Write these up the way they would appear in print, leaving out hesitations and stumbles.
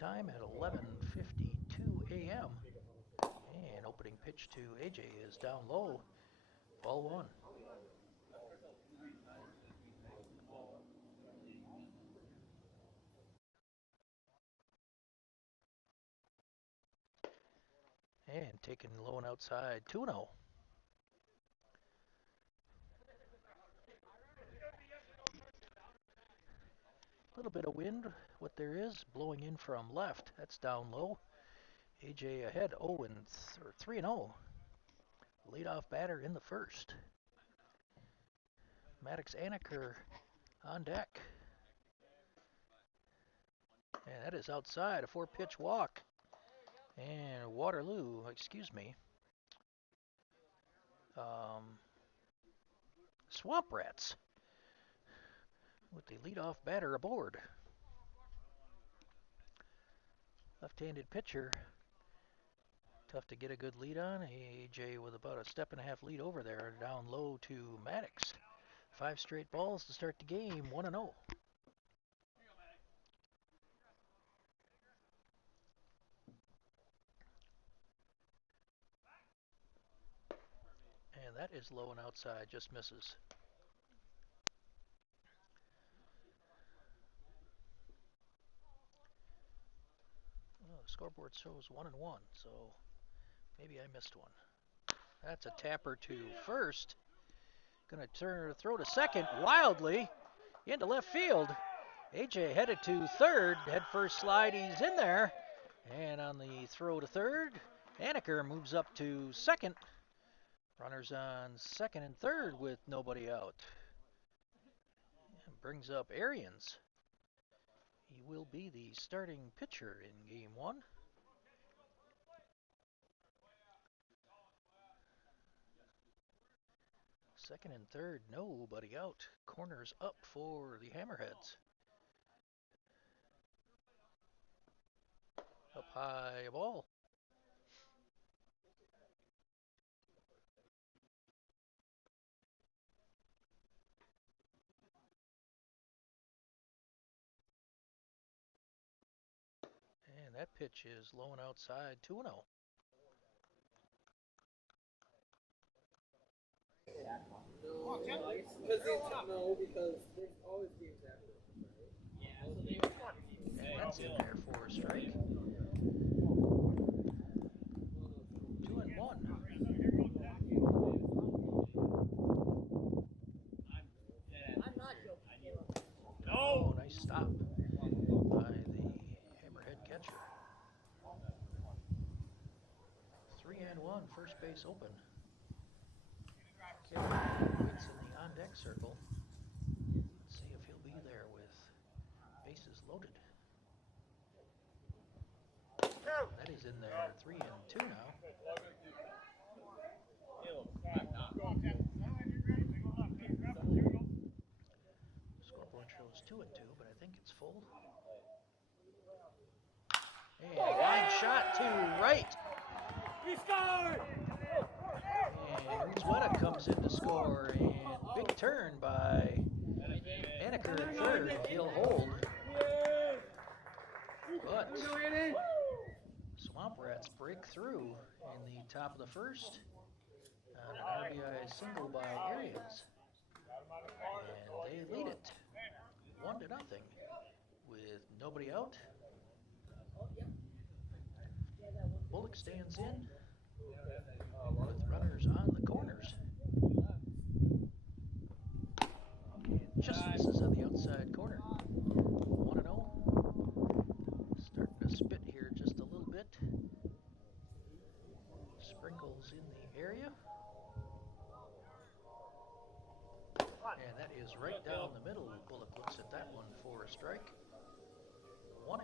time at 11:52 a.m. And opening pitch to AJ is down low, ball one. And taken low and outside, 2-0. A little bit of wind, what there is, blowing in from left. That's down low. AJ ahead, 3-0. Leadoff batter in the first. Maddox Anaker on deck. And that is outside, a 4-pitch walk. And Waterloo, Swamp Rats with the leadoff batter aboard. Left-handed pitcher. Tough to get a good lead on. AJ with about a step and a half lead over there. Down low to Maddox. 5 straight balls to start the game, 1-0. And that is low and outside, just misses. Well, the scoreboard shows 1-1, so maybe I missed one. That's a tapper to first. Gonna throw to second wildly into left field. AJ headed to third, head first slide, he's in there. And on the throw to third, Anaker moves up to second. Runners on second and third with nobody out. And brings up Arians. He will be the starting pitcher in game one. Second and third, nobody out. Corners up for the Hammerheads. Up high, a ball. And that pitch is low and outside, 2-0. No, because there's always games after. And that's in there for a strike. 2-1. Oh, nice stop by the Hammerhead catcher. 3-1, first base open. Kevin waits in the on-deck circle. Let's see if he'll be there with bases loaded. That is in there, 3-2 now. Scoreboard shows 2-2, but I think it's full. And line shot to right. He scored! And Rizweta comes in to score, and big turn by Anaker at third. He'll hold. But Swamp Rats break through in the top of the first on an RBI single by Arians. And they lead it 1-0 with nobody out. Bullock stands in with runners on the corners. And just misses on the outside corner. 1-0. Starting to spit here just a little bit. Sprinkles in the area. And that is right down the middle. Bullock looks at that one for a strike. 1-1.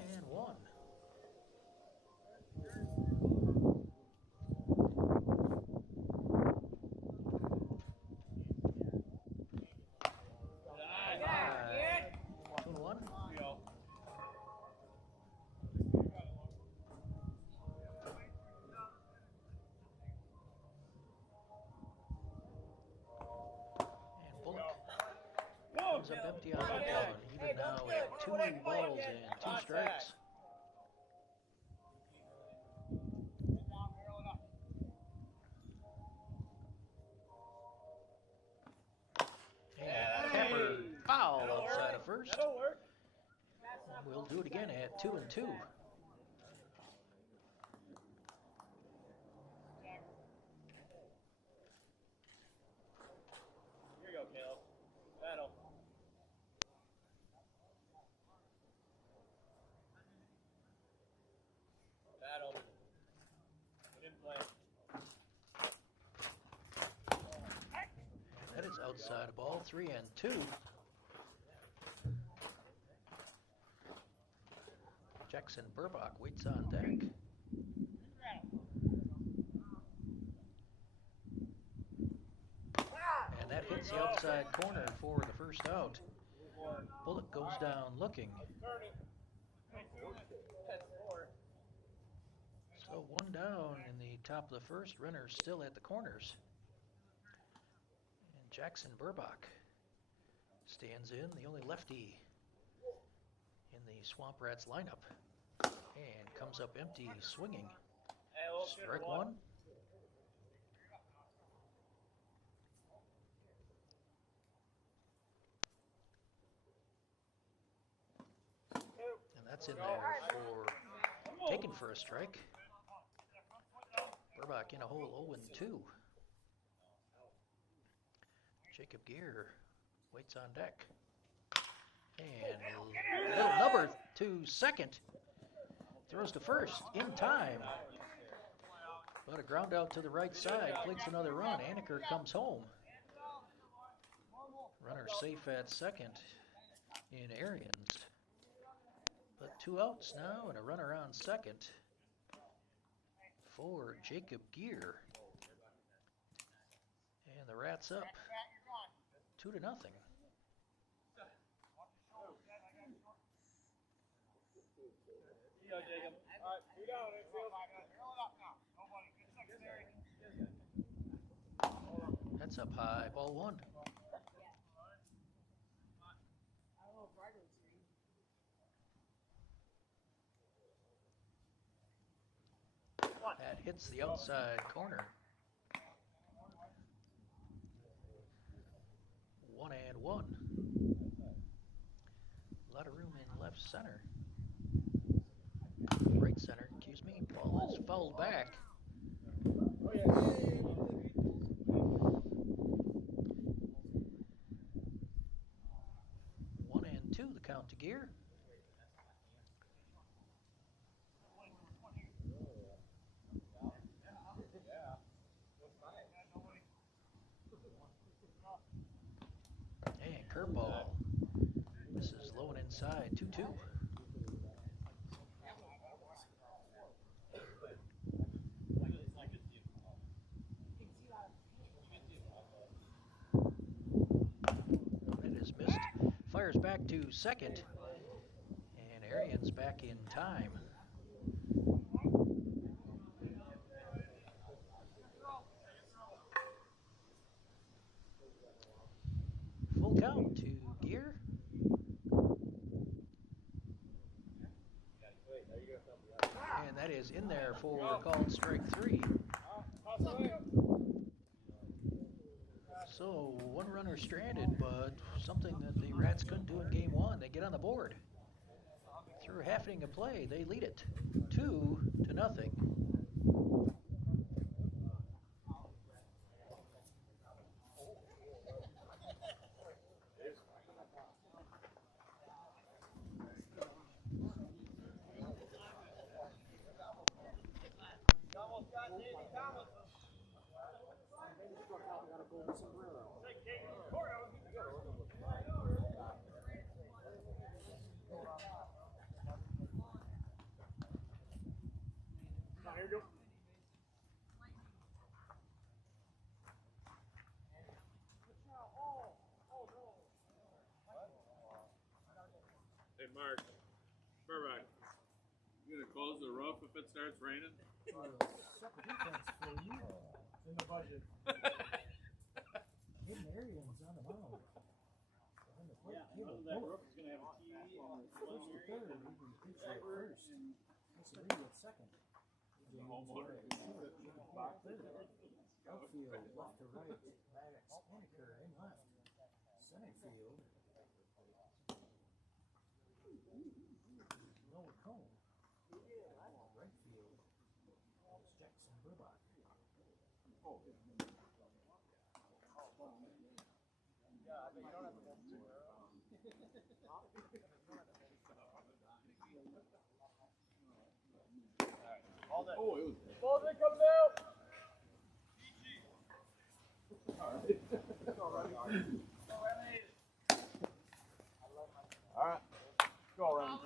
Up empty on the one, even now at 2 balls and 2 strikes. foul outside of first. That'll work. We'll do it again at 2-2. Here you go, Caleb. Battle. Battle. Good play. That is outside ball, 3-2. Jackson Burbach waits on deck. And that hits the outside corner for the first out. Bullock goes down looking. So one down in the top of the first, runner still at the corners. And Jackson Burbach stands in, the only lefty in the Swamp Rats lineup. And comes up empty, swinging. Strike one. And that's in there for taken for a strike. Burbach in a hole 0-2. Jacob Gear waits on deck. And little number to second. Throws to first in time. But a ground out to the right side. Plates another run. Aniker comes home. Runner safe at second in Arians. But 2 outs now and a runner on second for Jacob Gear. And the Rats up 2-0. You go, Jacob. All right, you down, Enfield. That's up high, ball one. That hits the outside corner. 1-1. A lot of room in left center. Right center, excuse me. Ball is fouled back. 1-2, the count to Gear. And curveball. This is low and inside, 2-2. That is missed. Fires back to second. And Arians back in time. Full count to Gear. And that is in there for called strike 3. So one runner stranded, but something that the Rats couldn't do in game one. They get on the board. Through half inning of play, they lead it 2-0. Here you go. Hey, Mark. Burbach, you gonna close the roof if it starts raining? In the budget. Hidden Arians on the mound. On the plate, Yeah, that roof is gonna have a TV and first to third, he can pitch at first. That's a lead at second. Homeowner. Third. Outfield, left to right, backs, Aniker in left. Center field, Oh, it was. Ball's in, coming out. All right. Go, Remy.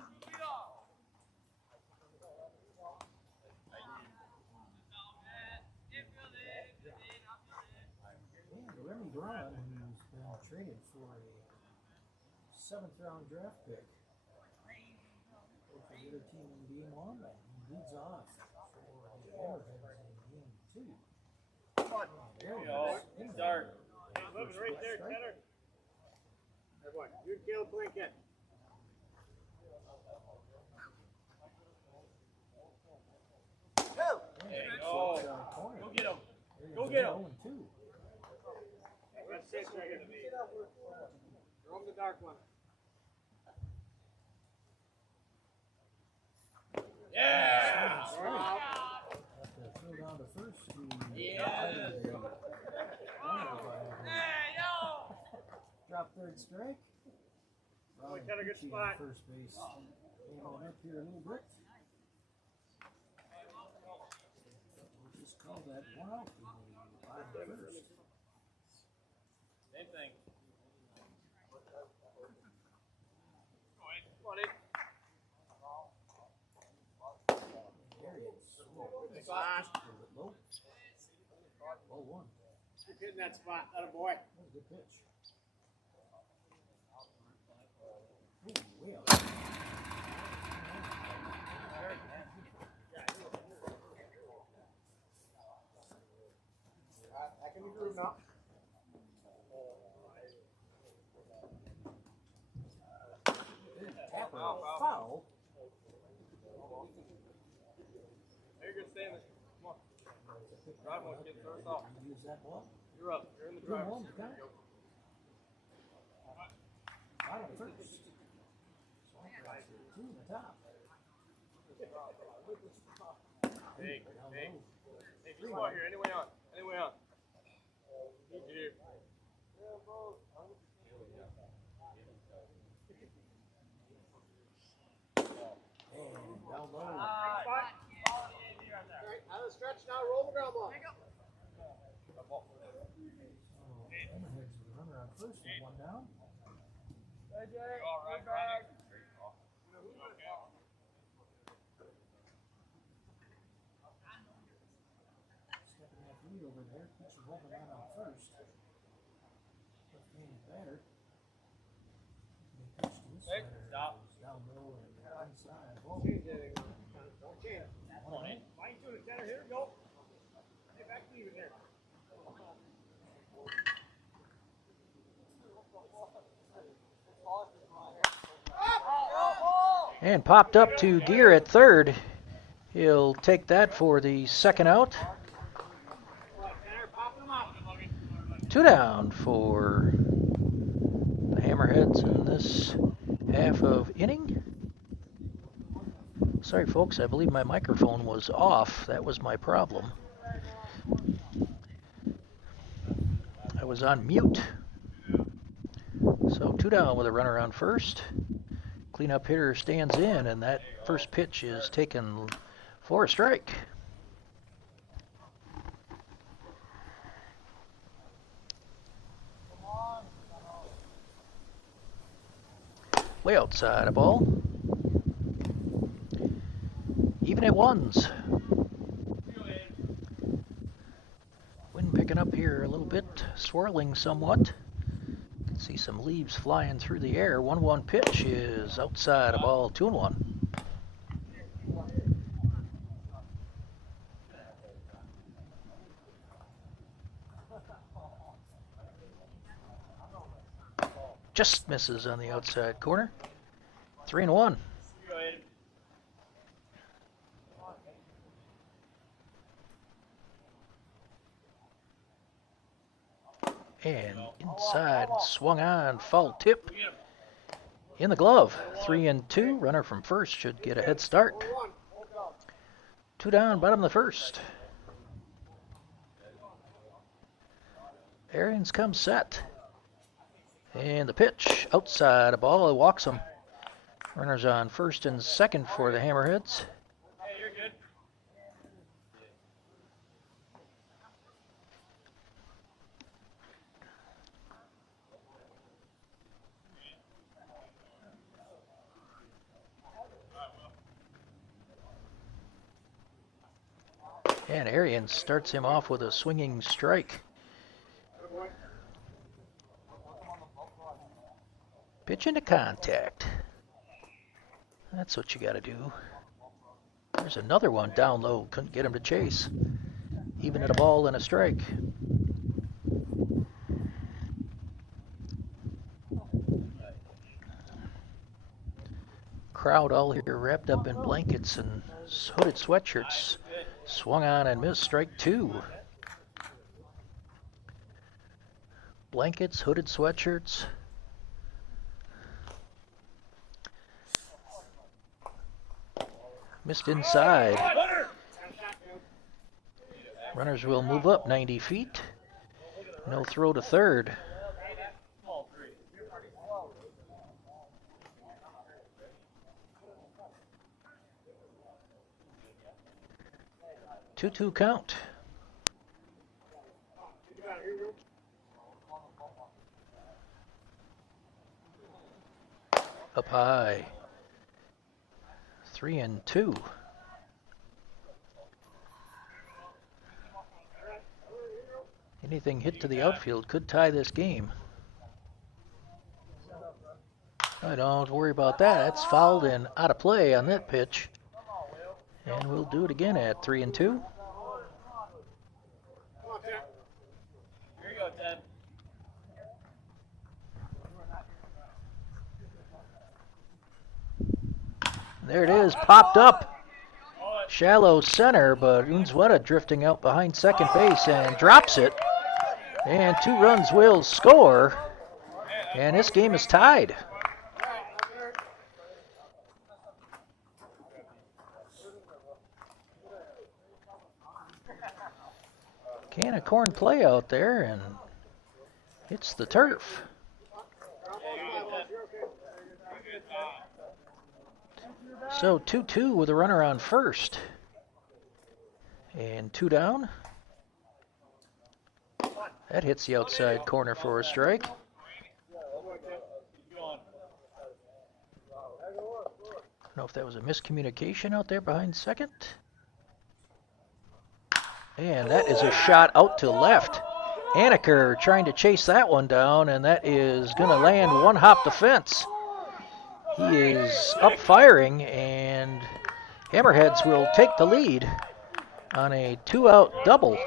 And Remy Braun, who's been traded for a 7th-round draft pick. For the other team in game 1, and he leads off for the Hammerheads in game 2. There he is. Start. Living right there, Tanner. Everyone, you and Caleb Blinken. There you go. Go get him. Go get him. 0-2. That's it right here. Throw him the dark one. Yeah! Have to throw down to first to drop third strike. Boy, Tanner, good spot. First base. Came on up here a little bit. We'll just call that one out. First. Same thing. There he is. Spot. Low. Ball one. Keep hitting that spot, that boy. That was a good pitch. Ooh, way out. That can be grooved now. Tapper, foul. You're good, stay in this. Come on. Drive one, kid. Throw us off. Use that ball. You're up. You're in the Good driver's one, seat. got it. Bottom first. Two in the top. Hey, Down hey. low. Hey, just go out here. Anyway on. Anyway on. Need you here. And down low. Alright, out of the stretch now. Roll the ground ball. Hammerheads with a runner on first with one down. Stepping that lead over there. Pitcher holding on first. Left-handed batter. They pitch to this Hey, batter. stop. Down low and inside. Ball. Change anything. Don't change. One out. Fine tune it, Tanner. Here we go. Get back to even here. And popped up to Gear at third. He'll take that for the second out. Tanner, pop them up. 2 down for the Hammerheads in this half of inning. Sorry, folks, I believe my microphone was off. That was my problem. I was on mute. So 2 down with a runner on first. Cleanup hitter stands in, and that first pitch is taken for a strike. Way outside a ball. Even at ones. Wind picking up here a little bit, swirling somewhat. Can see some leaves flying through the air. 1-1 pitch is outside a ball, 2-1. Just misses on the outside corner. 3-1. And inside, swung on, foul tip in the glove. 3-2. Runner from first should get a head start. 2 down, bottom of the first. Arians comes set. And the pitch outside a ball. It walks him. Runners on first and second for the Hammerheads. Hey, you're good. And Arians starts him off with a swinging strike. Pitch into contact. That's what you got to do. There's another one down low. Couldn't get him to chase. Even at a ball and a strike. Crowd all here wrapped up in blankets and hooded sweatshirts. Swung on and missed. Strike two. Blankets, hooded sweatshirts. Missed inside. Runners will move up 90 feet. No throw to third. 2-2 count. Up high. 3-2. Anything hit to the outfield could tie this game. I don't worry about that. That's fouled and out of play on that pitch. And we'll do it again at 3-2. Here you go, Ted. There it is, popped up. Shallow center, but Unzueta drifting out behind second base and drops it. And 2 runs will score. And this game is tied. Can of corn play out there and hits the turf. So 2-2 with a runner on first. And 2 down. That hits the outside corner for a strike. Don't know if that was a miscommunication out there behind second. And that is a shot out to left. Anaker trying to chase that one down, and that is going to land one hop the fence. He is up firing, and Hammerheads will take the lead on a 2-out double.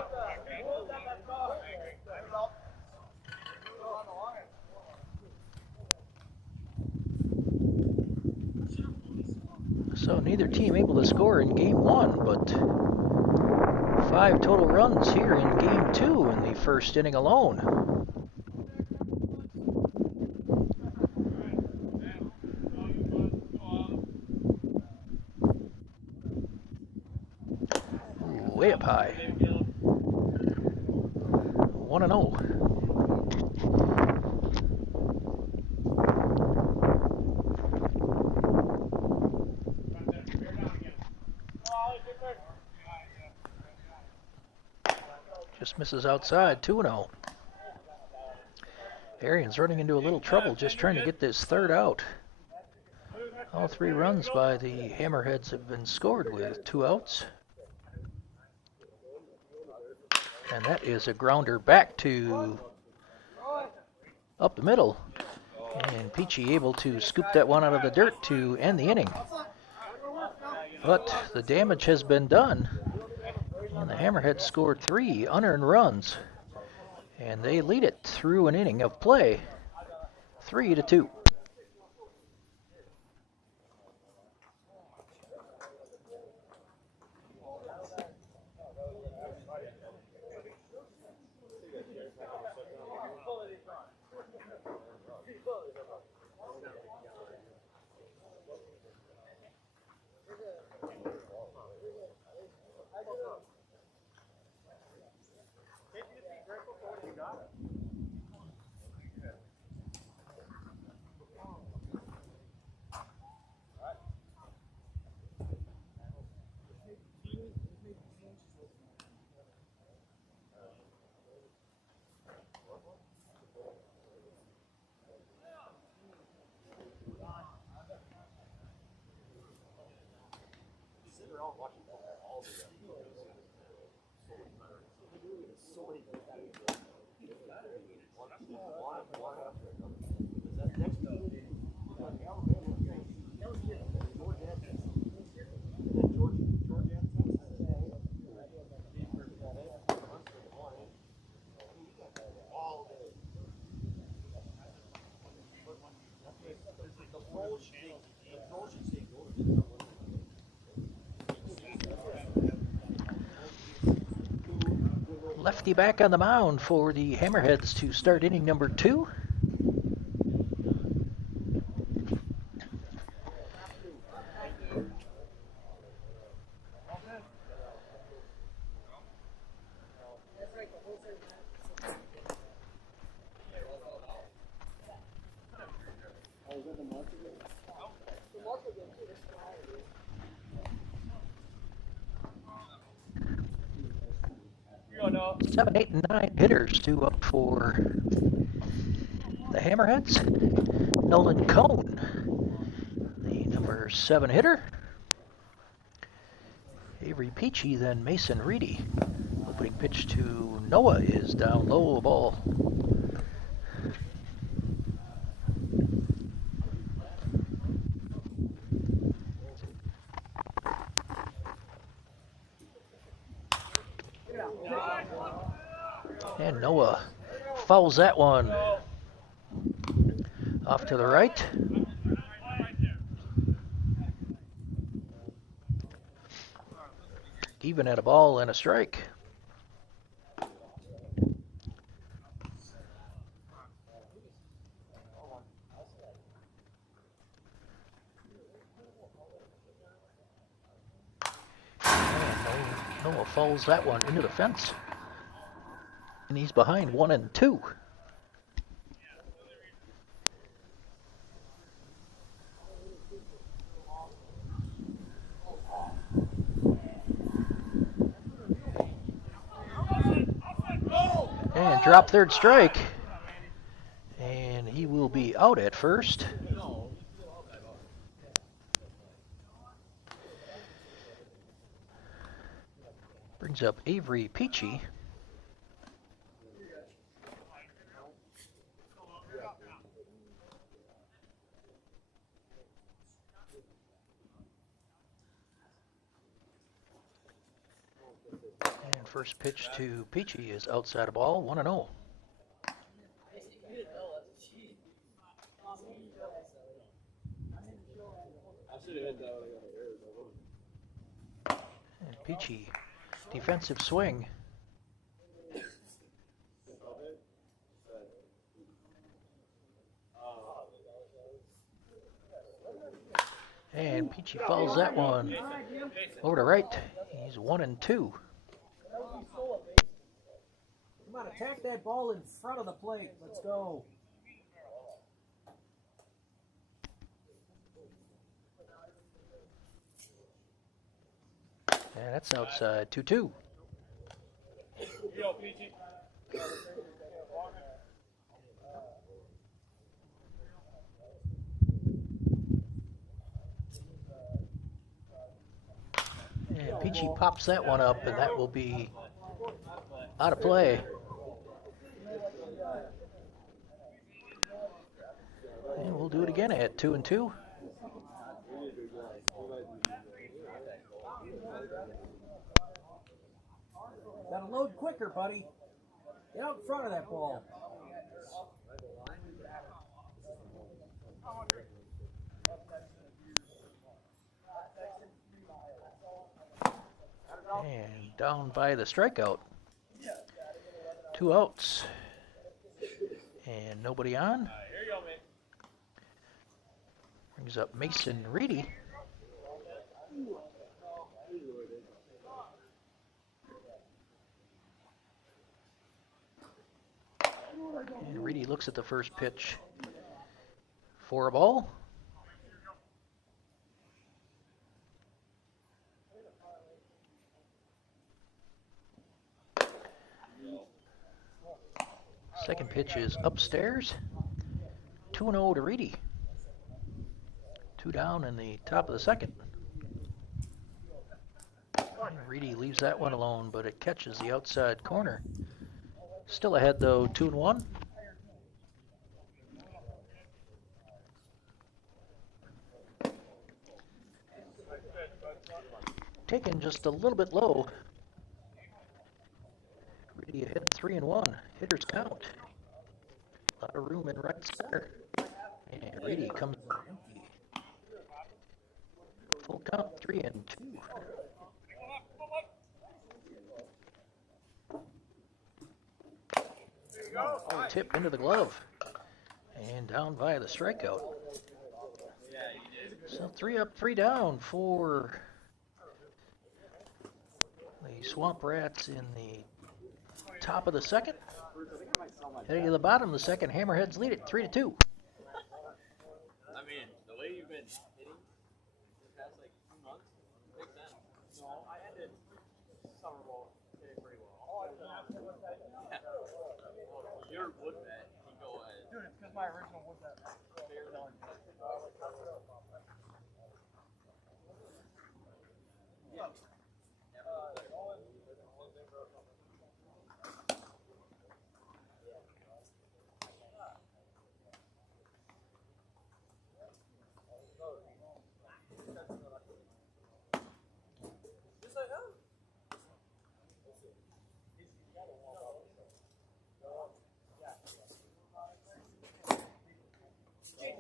So neither team able to score in game 1, but 5 total runs here in game 2 in the first inning alone. Way up high. 1-0. Just misses outside, 2-0. Arians running into a little trouble just trying to get this third out. All 3 runs by the Hammerheads have been scored with 2 outs. And that is a grounder back to up the middle. And Peachy able to scoop that one out of the dirt to end the inning. But the damage has been done. And the Hammerheads scored 3 unearned runs. And they lead it through an inning of play, 3-2. Right before you got it. Lefty back on the mound for the Hammerheads to start inning number 2. You know. 7, 8, and 9 hitters, 2 up for the Hammerheads. Nolan Cohn, the number 7 hitter. Avery Peachy, then Mason Reedy. Opening pitch to Noah is down low, ball. And Noah fouls that one off to the right. Even at a ball and a strike. And Noah fouls that one into the fence. And he's behind 1-2. And drop third strike. And he will be out at first. Brings up Avery Peachy. And first pitch to Peachy is outside of ball, 1-0. And Peachy, defensive swing. And Peachy fouls that one over to right. He's 1-2. Come on, attack that ball in front of the plate. Let's go. And that's outside 2-2. And Peachy pops that one up, and that will be out of play. And we'll do it again at 2-2. Gotta load quicker, buddy. Get out in front of that ball. And down by the strikeout. 2 outs. And nobody on. Brings up Mason Reedy. And Reedy looks at the first pitch for a ball. Second pitch is upstairs. 2-0 to Reedy. 2 down in the top of the second. And Reedy leaves that one alone, but it catches the outside corner. Still ahead though, 2-1. taken just a little bit low. Reedy ahead 3-1. Hitters count. A lot of room in right center. And Reedy comes Empty. full count 3-2. Oh, tip into the glove. And down via the strikeout. So 3 up, 3 down for the Swamp Rats in the top of the second. Heading to the bottom of the second, Hammerheads lead it 3-2. I mean, the way you've been hitting the past like 2 months makes sense. No, I ended summer ball hitting pretty well. Oh, I did not. Yeah. Well, your wood bat can go ahead. Dude, it's because my original wood bat was on.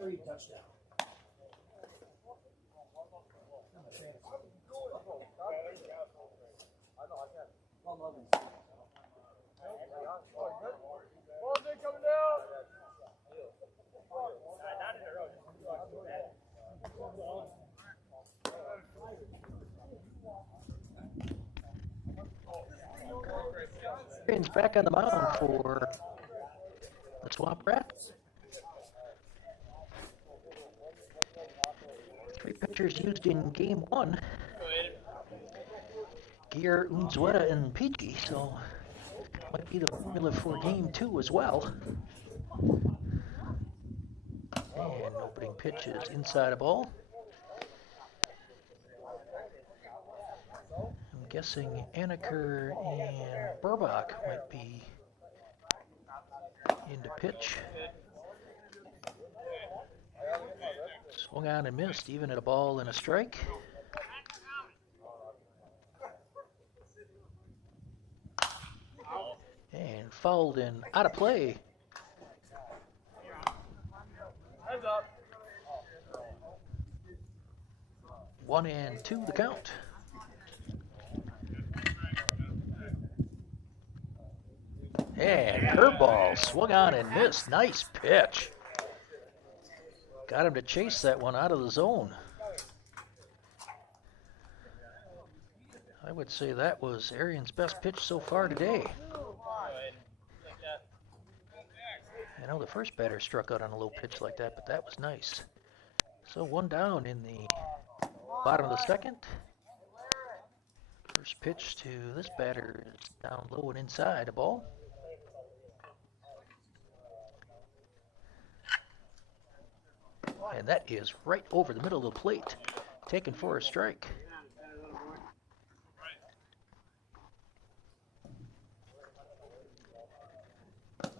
Three touchdown. Arians back on the mound for the Swamp Rats. 3 pitchers used in game 1. Gear, Unzueta, and Peachy, so might be the formula for game 2 as well. And opening pitch is inside a ball. I'm guessing Anaker and Burbach might be into pitch. Swung on and missed, even at a ball and a strike. And fouled and out of play. Heads up. 1-2 the count. And curveball, swung on and missed. Nice pitch. Got him to chase that one out of the zone. I would say that was Arian's best pitch so far today. I know the first batter struck out on a low pitch like that, but that was nice. So 1 down in the bottom of the second. First pitch to this batter is down low and inside a ball. And that is right over the middle of the plate. Taken for a strike.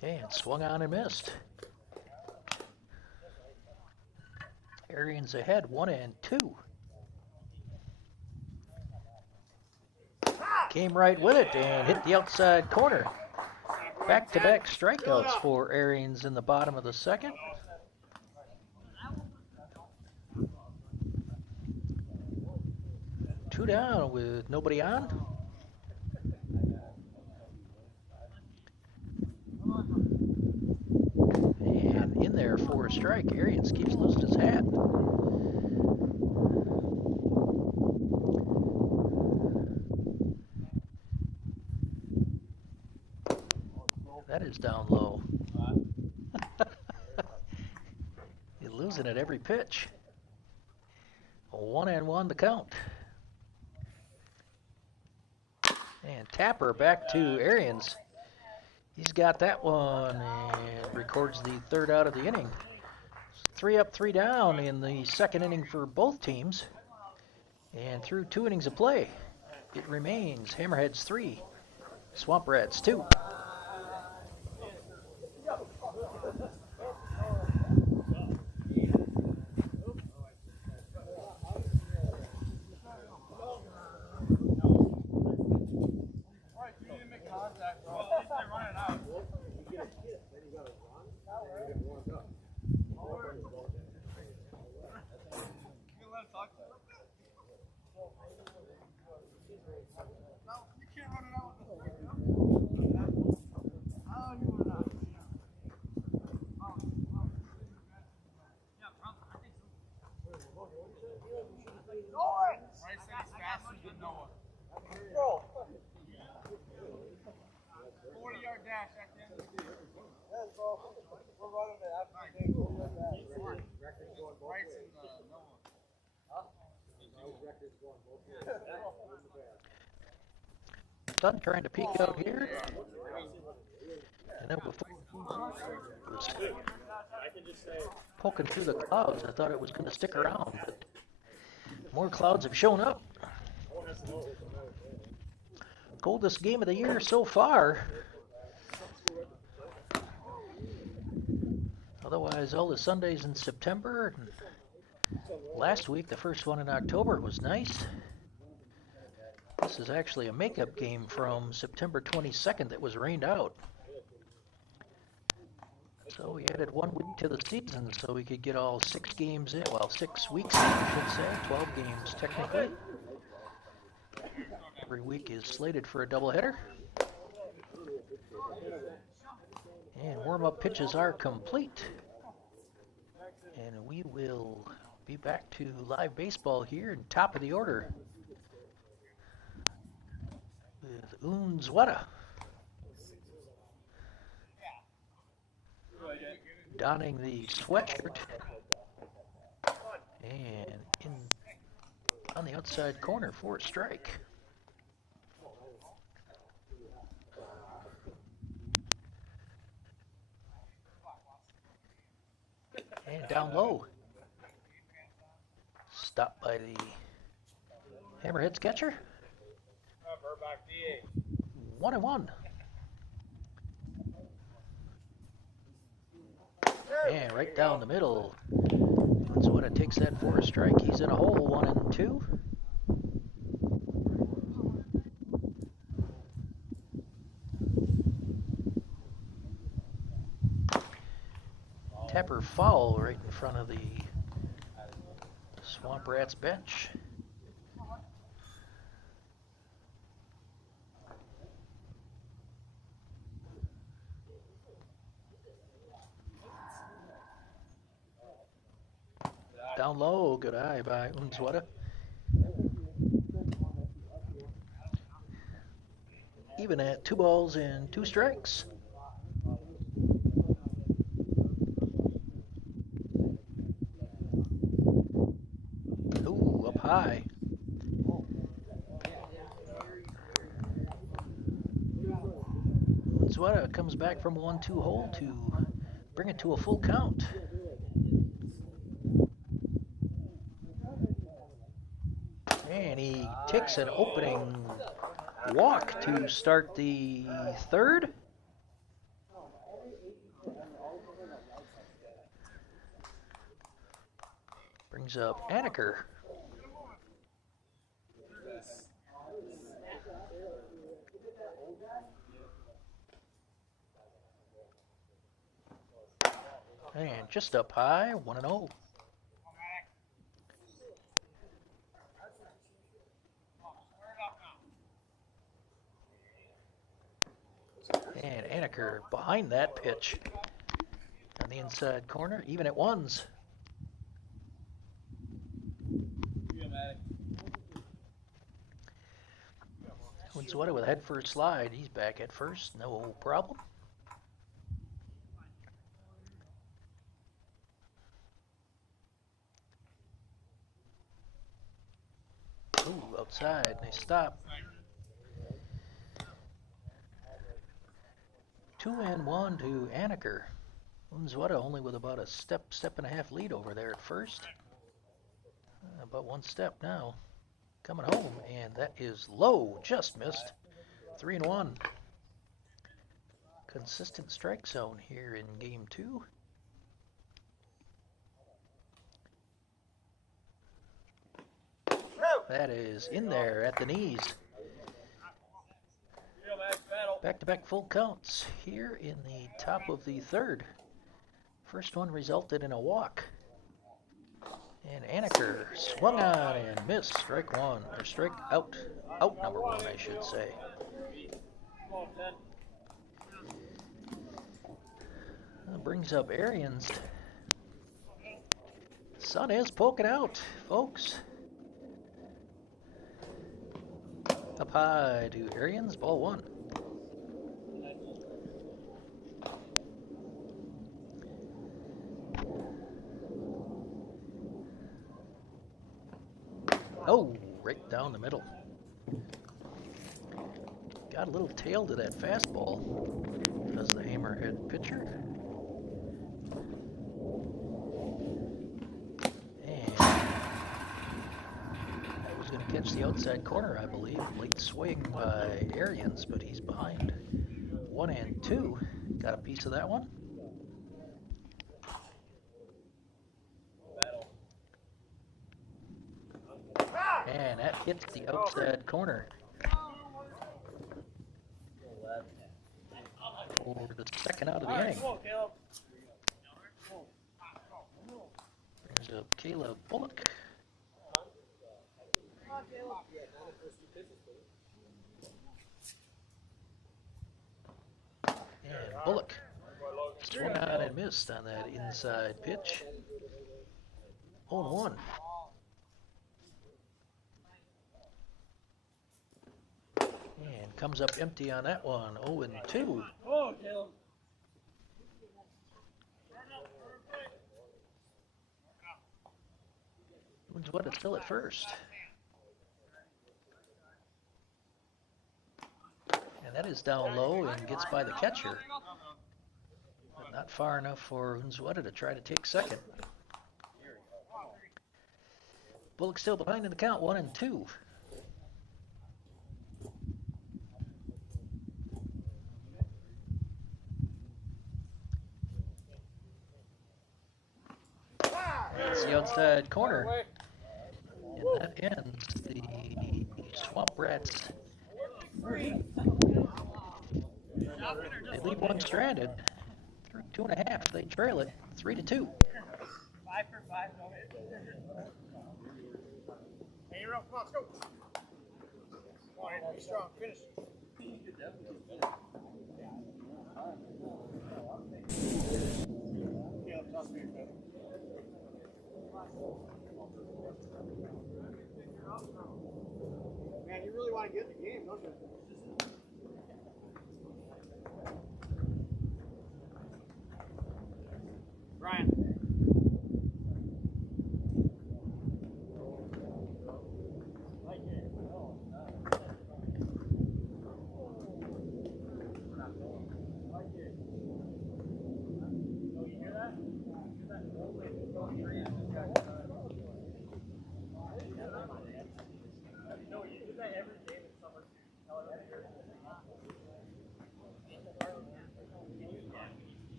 And swung on and missed. Arians ahead 1-2. Came right with it and hit the outside corner. Back-to-back strikeouts for Arians in the bottom of the second. Two down with nobody on. And in there for a strike. Arians keeps losing his hat. That is down low. You're losing at every pitch. 1-1 the count. And Tapper back to Arians. He's got that one and records the 3rd out of the inning. 3 up, 3 down in the second inning for both teams. And through 2 innings of play, it remains Hammerheads 3, Swamp Rats 2. Sun trying to peek out here. And then before it was poking through the clouds, I thought it was going to stick around. But more clouds have shown up. Coldest game of the year so far. Otherwise, all the Sundays in September. Last week, the first one in October was nice. This is actually a makeup game from September 22nd that was rained out. So we added 1 week to the season so we could get all 6 games in. Well, 6 weeks in, I should say. 12 games technically. Every week is slated for a doubleheader. And warm-up pitches are complete. And we will be back to live baseball here in top of the order with Unzweta donning the sweatshirt and in on the outside corner for a strike. And down low. Stopped by the Hammerheads catcher. 1-1. And right down the middle. Unzweta takes that for a strike. He's in a hole, 1-2. Tapper foul right in front of the Swamp Rats bench. Down low, good eye by Unzweta. Even at 2 balls and 2 strikes. Ooh, up high. Unzweta comes back from a 1-2 hole to bring it to a full count. And he takes an opening walk to start the third. Brings up Anaker. And just up high, 1-0. And Anaker behind that pitch on the inside corner, even at 1s. Unzweta with a head first slide. He's back at first, no problem. Ooh, outside, nice stop. 2-1 to Anaker. Unzweta only with about a step and a half lead over there at first. About 1 step now. Coming home, and that is low, just missed. 3-1. Consistent strike zone here in game 2. That is in there at the knees. Back-to-back full counts here in the top of the third. First one resulted in a walk. And Anaker swung on and missed. Strike 1, or strike out. Out number 1, I should say. That brings up Arians. Sun is poking out, folks. Up high to Arians, ball 1. Oh, right down the middle. Got a little tail to that fastball, does the Hammerhead pitcher. And that was going to catch the outside corner, I believe. Late swing by Arians, but he's behind 1-2. Got a piece of that one. And that hits the outside corner for the second out of the inning. There's a Caleb Bullock. And Bullock swung on and missed on that inside pitch. 0-1. And comes up empty on that one. 0-2. What is still at first. And that is down low and gets by the catcher. But not far enough for Unzueta to try to take second. Bullock still behind in the count, 1-2. That's the outside corner. And that ends the Swamp Rats. They leave one stranded. 2.5. They trail it 3-2. 5 for 5. Hey, you're up. Come on, let's go. Come on, be strong. Finish. Caleb, toss me your phone. Man, you really want to get in the game, don't you? Brian.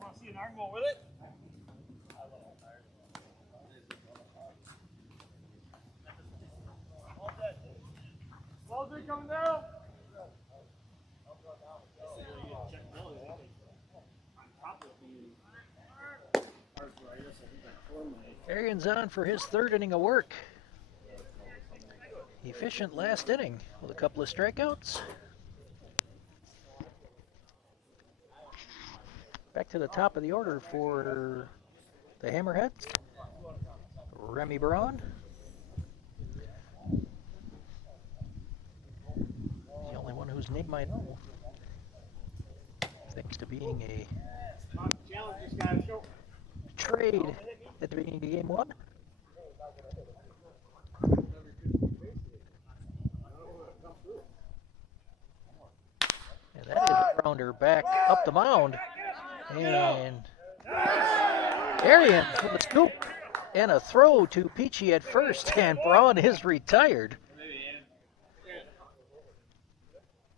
Want to see an arm go with it? Ball's coming down. Arians on for his third inning of work. Efficient last inning with a couple of strikeouts. Back to the top of the order for the Hammerheads. Remy Braun. The only one whose name I know. Thanks to being a trade at the beginning of game one. And that is a grounder back up the mound. And Arian with a scoop and a throw to Peachy at first, and Braun is retired.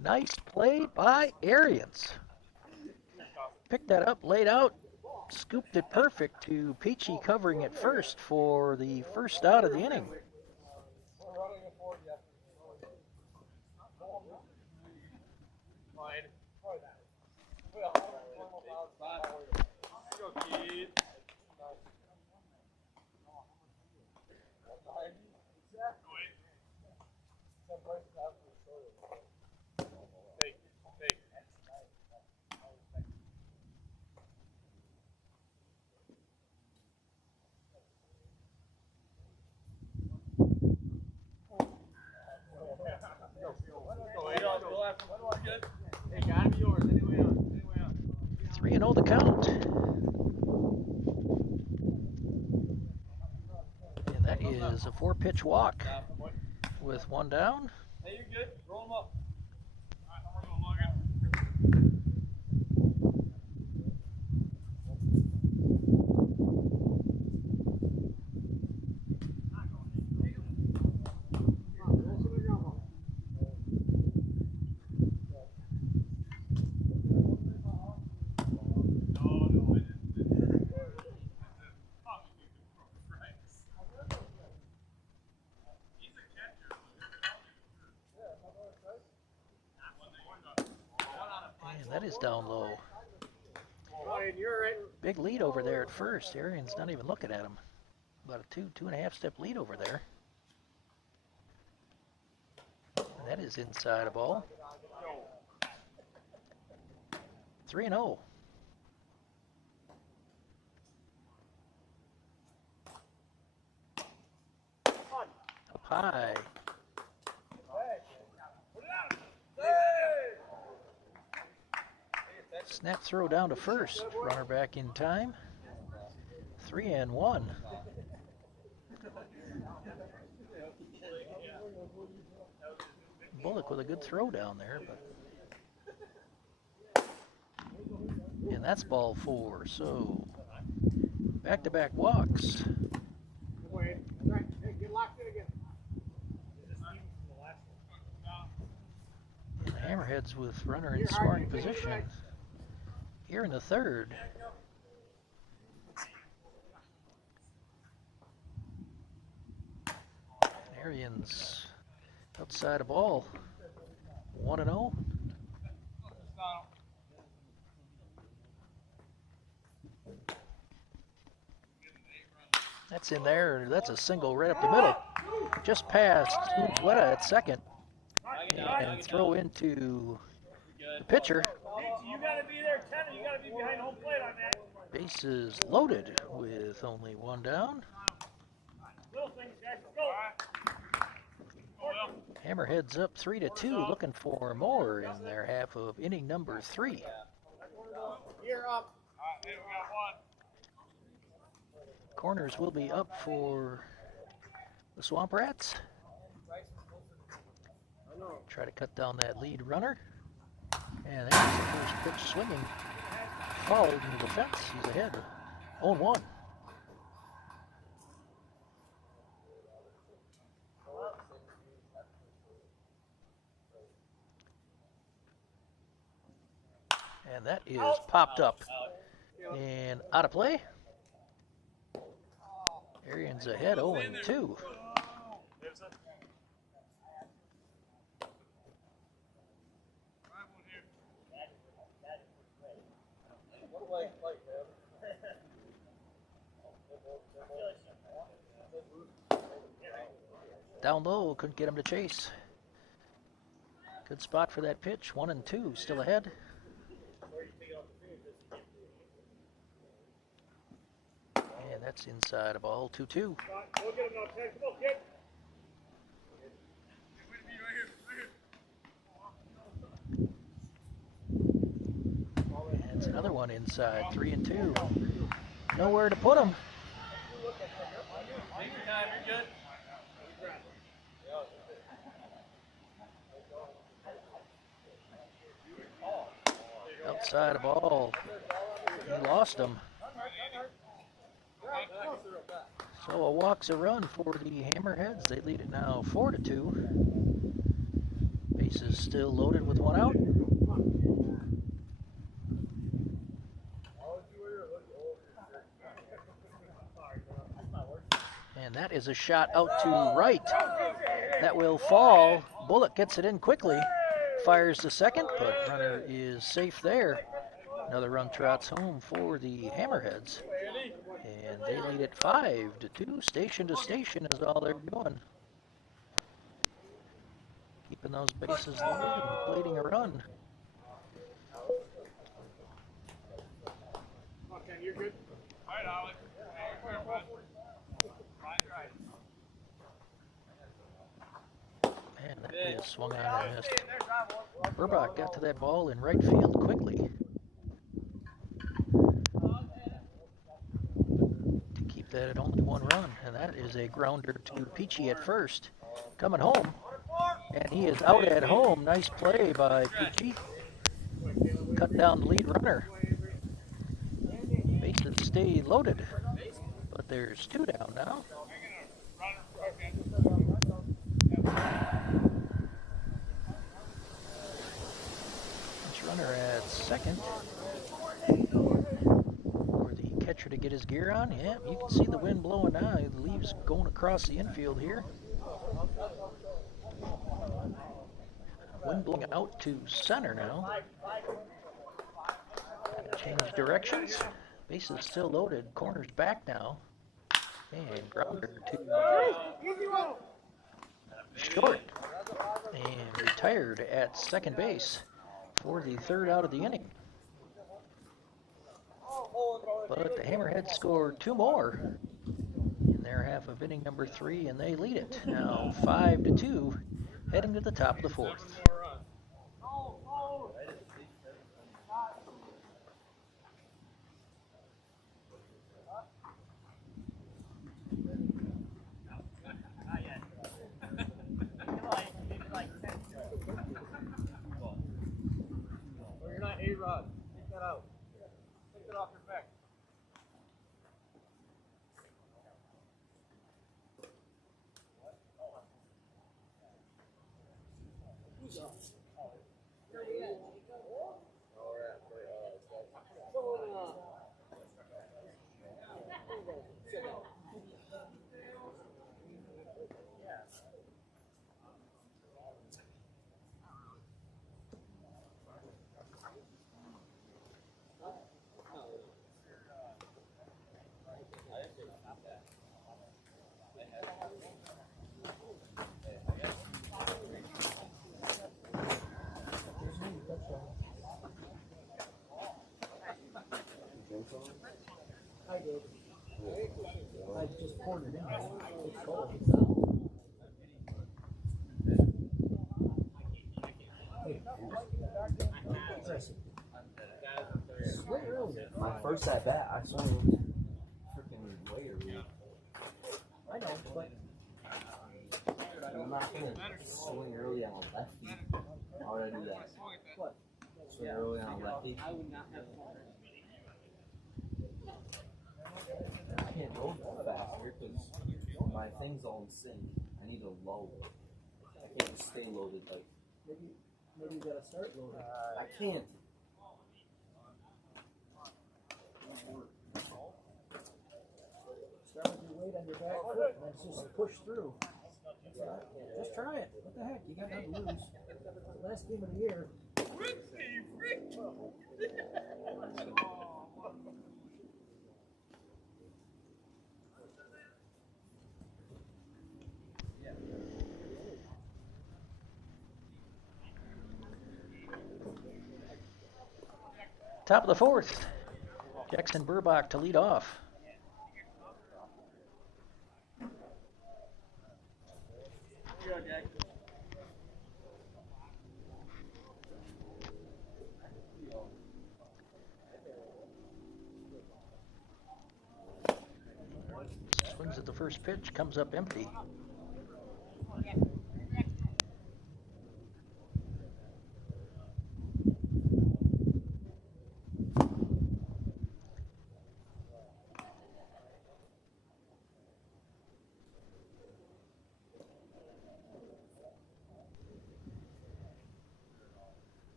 Nice play by Arians. Picked that up, laid out, scooped it perfect to Peachy covering it first for the first out of the inning. good? Hey, gotta be yours. Anyway on. 3-0 the count. And that is a 4-pitch walk with 1 down. Hey, you're good. Roll them up. And that is down low. Ryan, you're right. Big lead over there at first. Arian's not even looking at him. About a 2.5 step lead over there. And that is inside a ball. 3-0. Up high. Snap throw down to first. Runner back in time. 3-1. Bullock with a good throw down there, but and that's ball 4. So back-to-back walks. Hey, get locked in again. And the Hammerheads with runner in scoring position here in the 3rd. Arians outside a ball. 1-0. That's in there. That's a single right up the middle. Just past Weta at second. And throw into the pitcher. You gotta be there, Ken. You gotta be behind home plate on that. Bases loaded with only 1 down. Little things, guys. Go. Hammerheads up 3-2, looking for more in their half of inning number 3. You're up. Corners will be up for the Swamp Rats. Try to cut down that lead runner. And there's the first pitch swinging. Fouled into the fence. He's ahead. 0-1. And that is popped up and out of play. Arian's ahead 0-2. Down low, couldn't get him to chase. Good spot for that pitch. 1-2, still ahead. And that's inside a ball. 2-2. Go get him now, Ken. Come on, kid. And it's another one inside. 3-2. Nowhere to put him. Take your time. You're good. Outside a ball. He lost him. So a walk's a run for the Hammerheads. They lead it now 4-2. Bases still loaded with 1 out. And that is a shot out to right. That will fall. Bullock gets it in quickly. Fires the second, but runner is safe there. Another run trots home for the Hammerheads. And they lead it 5-2. Station to station is all they're doing. Keeping those bases loaded and plating a run. Okay, you're good. All right, Ollie. that is swung on and missed. Burbach got to that ball in right field quickly to keep that at only one run, and that is a grounder to Peachy at first. Coming home, and he is out at home. Nice play by Peachy. Cut down the lead runner. Bases stay loaded, but there's two down now. Pinch runner at second. For the catcher to get his gear on. Yeah, you can see the wind blowing now. The leaves going across the infield here. Wind blowing out to center now. Change directions. Bases still loaded. Corner's back now. And grounder to short. And retired at second base for the third out of the inning. But the Hammerheads score two more in their half of inning number 3, and they lead it now 5-2, heading to the top of the fourth. You're not A-Rod. Take that out. Take it off your back. I did. I just poured it in. It's cold. Hey. Swing early. My first at bat, I swung freaking way early. I know, but I'm not gonna swing early on a lefty. Why would I do that? what? Swing early on a lefty. I would not have I can't roll that faster because my thing's all in sync. I need to load. I can't just stay loaded like. Maybe you gotta start loading. I can't. Start with your weight on your back foot and then just push through. Just try it. What the heck? You got nothing to lose. Last game of the year. Top of the fourth. Jackson Burbach to lead off. Swings at the first pitch, comes up empty.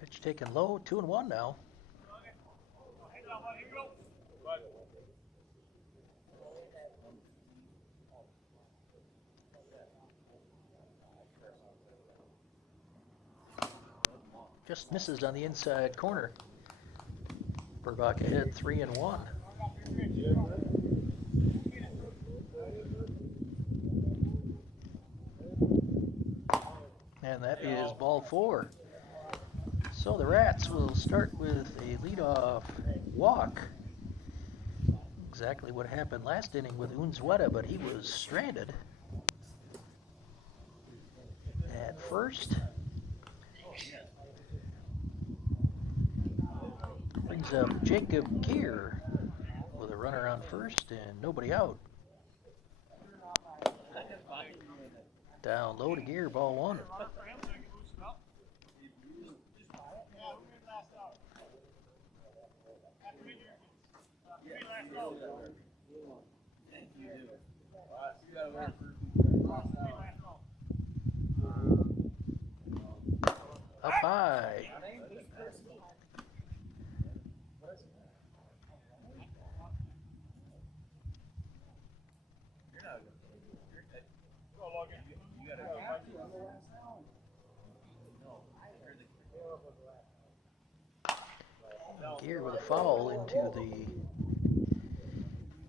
Pitch taken low, 2-1 now. Just misses on the inside corner. Burbach ahead 3-1. And that is ball 4. So the Rats will start with a leadoff walk. Exactly what happened last inning with Unzueta, but he was stranded. first. Brings up Jacob Gear with a runner on first and nobody out. Down low to Gear, ball one. Up high. Gear with a foul into the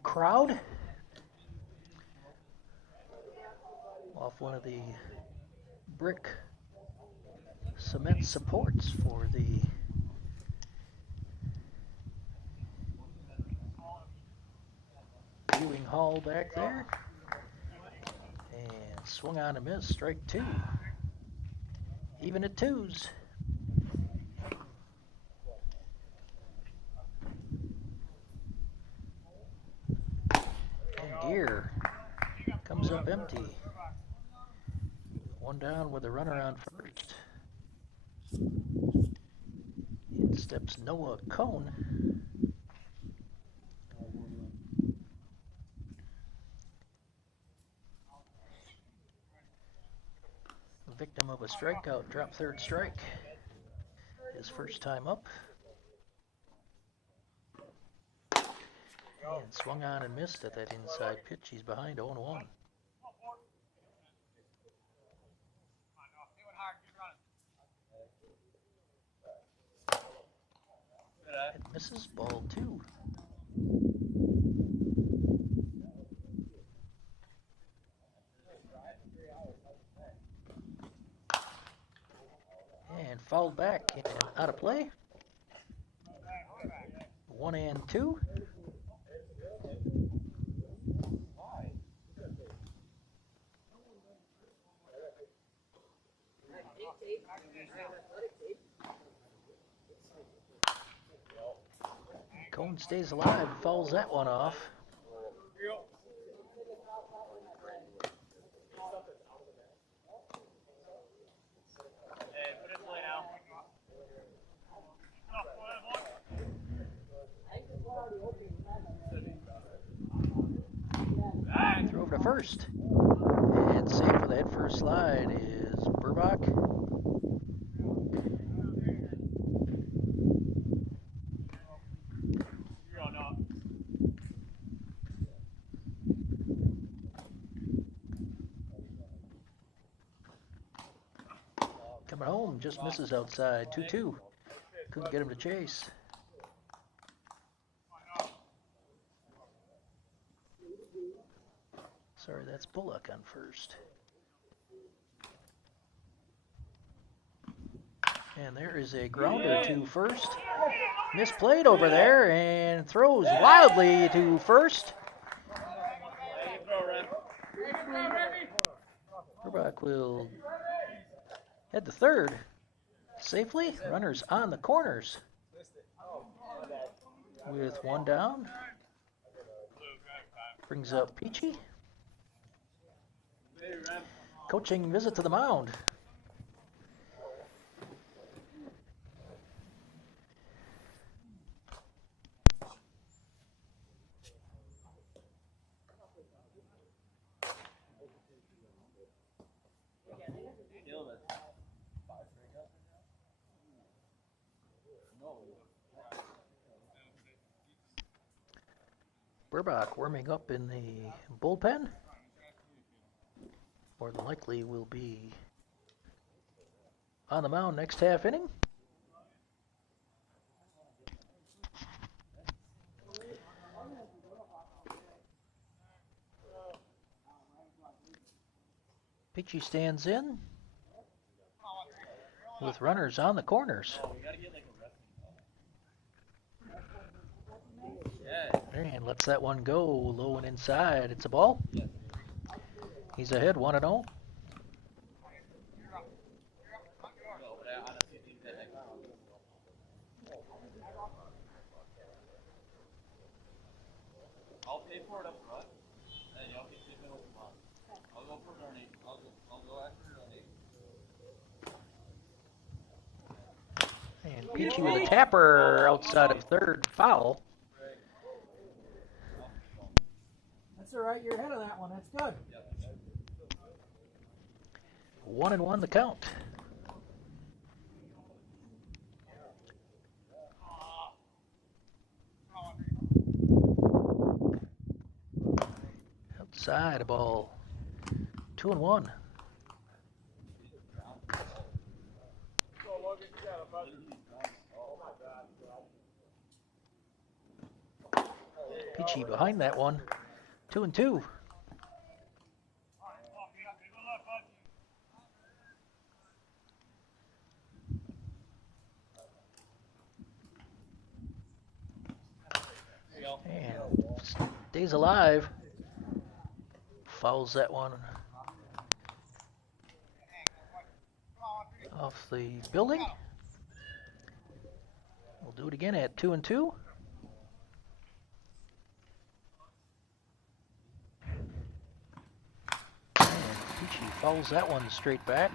crowd. Off one of the brick cement supports for the viewing hall back there. And swung on a miss, strike two. Even at twos. And Gear comes up empty. One down with a runner on first. In steps Noah Cohn. Victim of a strikeout, drop third strike. His first time up. And swung on and missed at that inside pitch. He's behind 0-1. It misses, ball two. And fouled back and out of play. 1-2. Cohn stays alive, fouls that one off. Throw over to first. And safe for the head first slide is Burbach. Coming home, just misses outside. 2-2. Couldn't get him to chase. Sorry, that's Bullock on first. And there is a grounder to first. Misplayed over there and throws wildly to first. Burbach will head to third safely. Runners on the corners with one down. Brings up Peachy. Coaching visit to the mound. Burbach warming up in the bullpen. More than likely will be on the mound next half inning. Peachy stands in with runners on the corners. And lets that one go low and inside. It's a ball. He's ahead 1-0. pour it up front, and y'all can tip it over the line. I'll go for Ernie. I'll go after Ernie. And Peachy with a tapper outside of third, foul. That's all right. You're ahead of that one. That's good. 1-1 the count. Outside a ball. 2-1. Peachy behind that one. 2-2. And stays alive. Fouls that one off the building. We'll do it again at 2-2. And Peachy fouls that one straight back.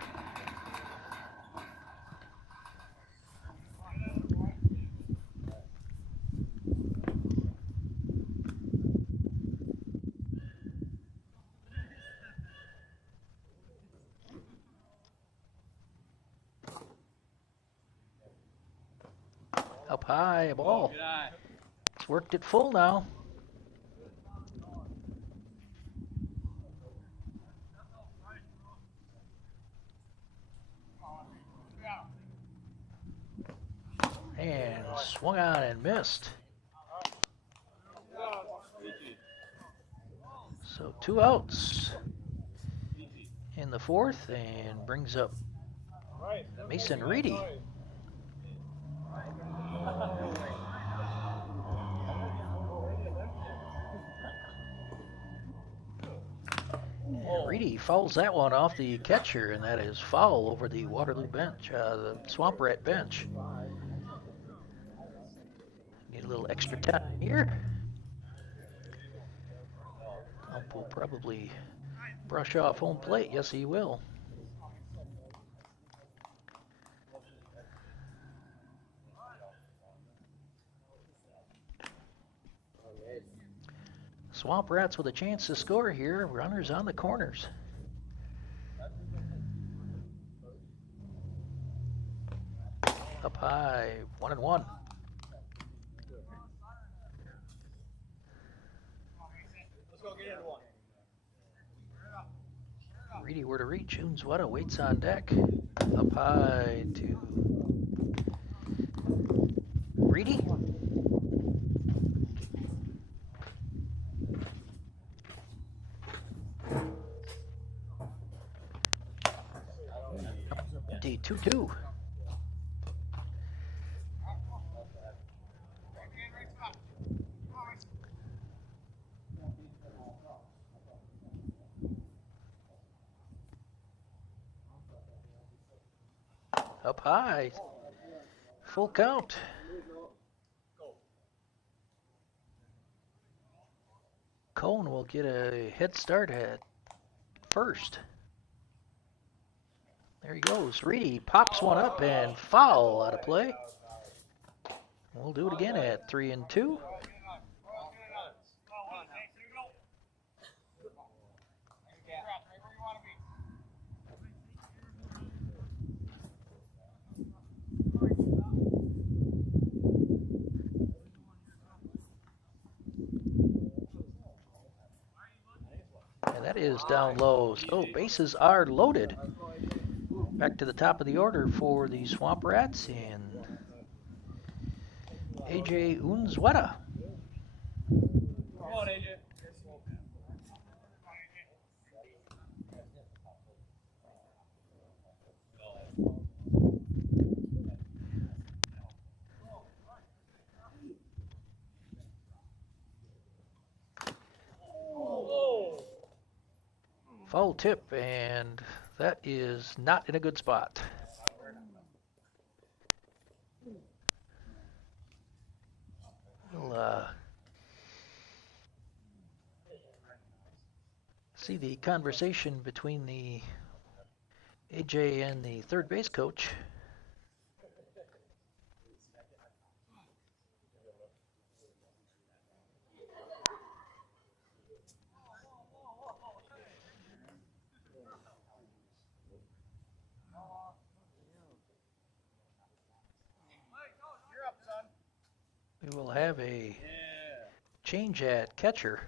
Up high, a ball. It's worked it full now. And swung on and missed. So 2 outs in the fourth, and brings up Mason Reedy. Reedy fouls that one off the catcher, and that is foul over the Waterloo bench, the Swamp Rat bench. Need a little extra time here. Ump will probably brush off home plate. Yes, he will. Swamp Rats with a chance to score here. Runners on the corners. Up high, 1-1. Reedy where to reach. Unzweta waits on deck. Up high to Reedy. Empty 2-2. Up high. Full count. Cone will get a head start at first. There he goes. Reedy pops one up and foul out of play. We'll do it again at 3-2. And that is down low. So bases are loaded. Back to the top of the order for the Swamp Rats and AJ Unzweta. Come on, AJ. Foul tip, and that is not in a good spot. We'll See the conversation between the AJ and the third base coach. We will have a change at catcher.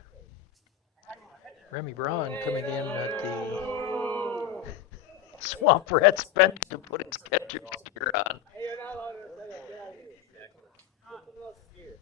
Remy Braun coming in at the Swamp Rats bench to put his catcher's gear on. Hey, you're not allowed to say that. Get out of here. Something else is here.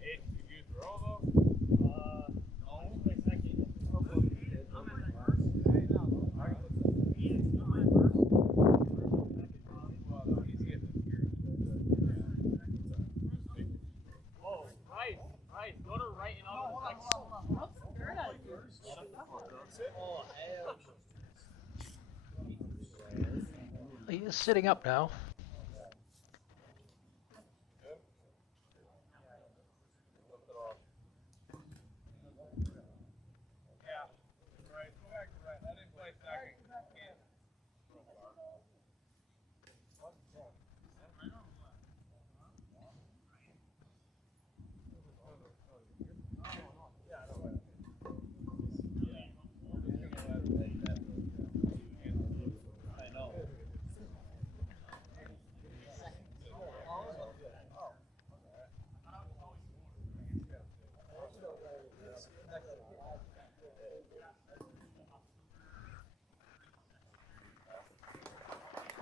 Hey, did you throw though? No, my second. Whoa, nice, nice. Go to right and out of the He is sitting up now.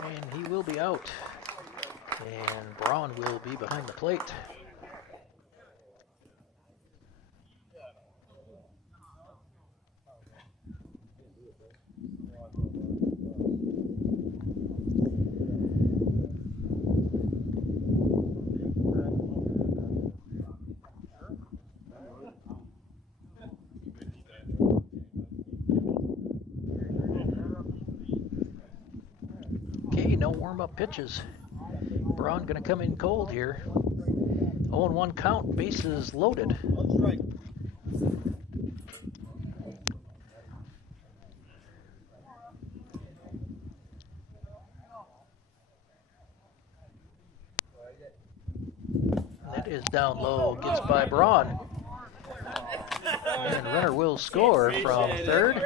And he will be out. And Braun will be behind the plate. Okay, no warm-up pitches. Braun going to come in cold here. 0-1 count, bases loaded. That is down low, gets by Braun. And runner will score from third.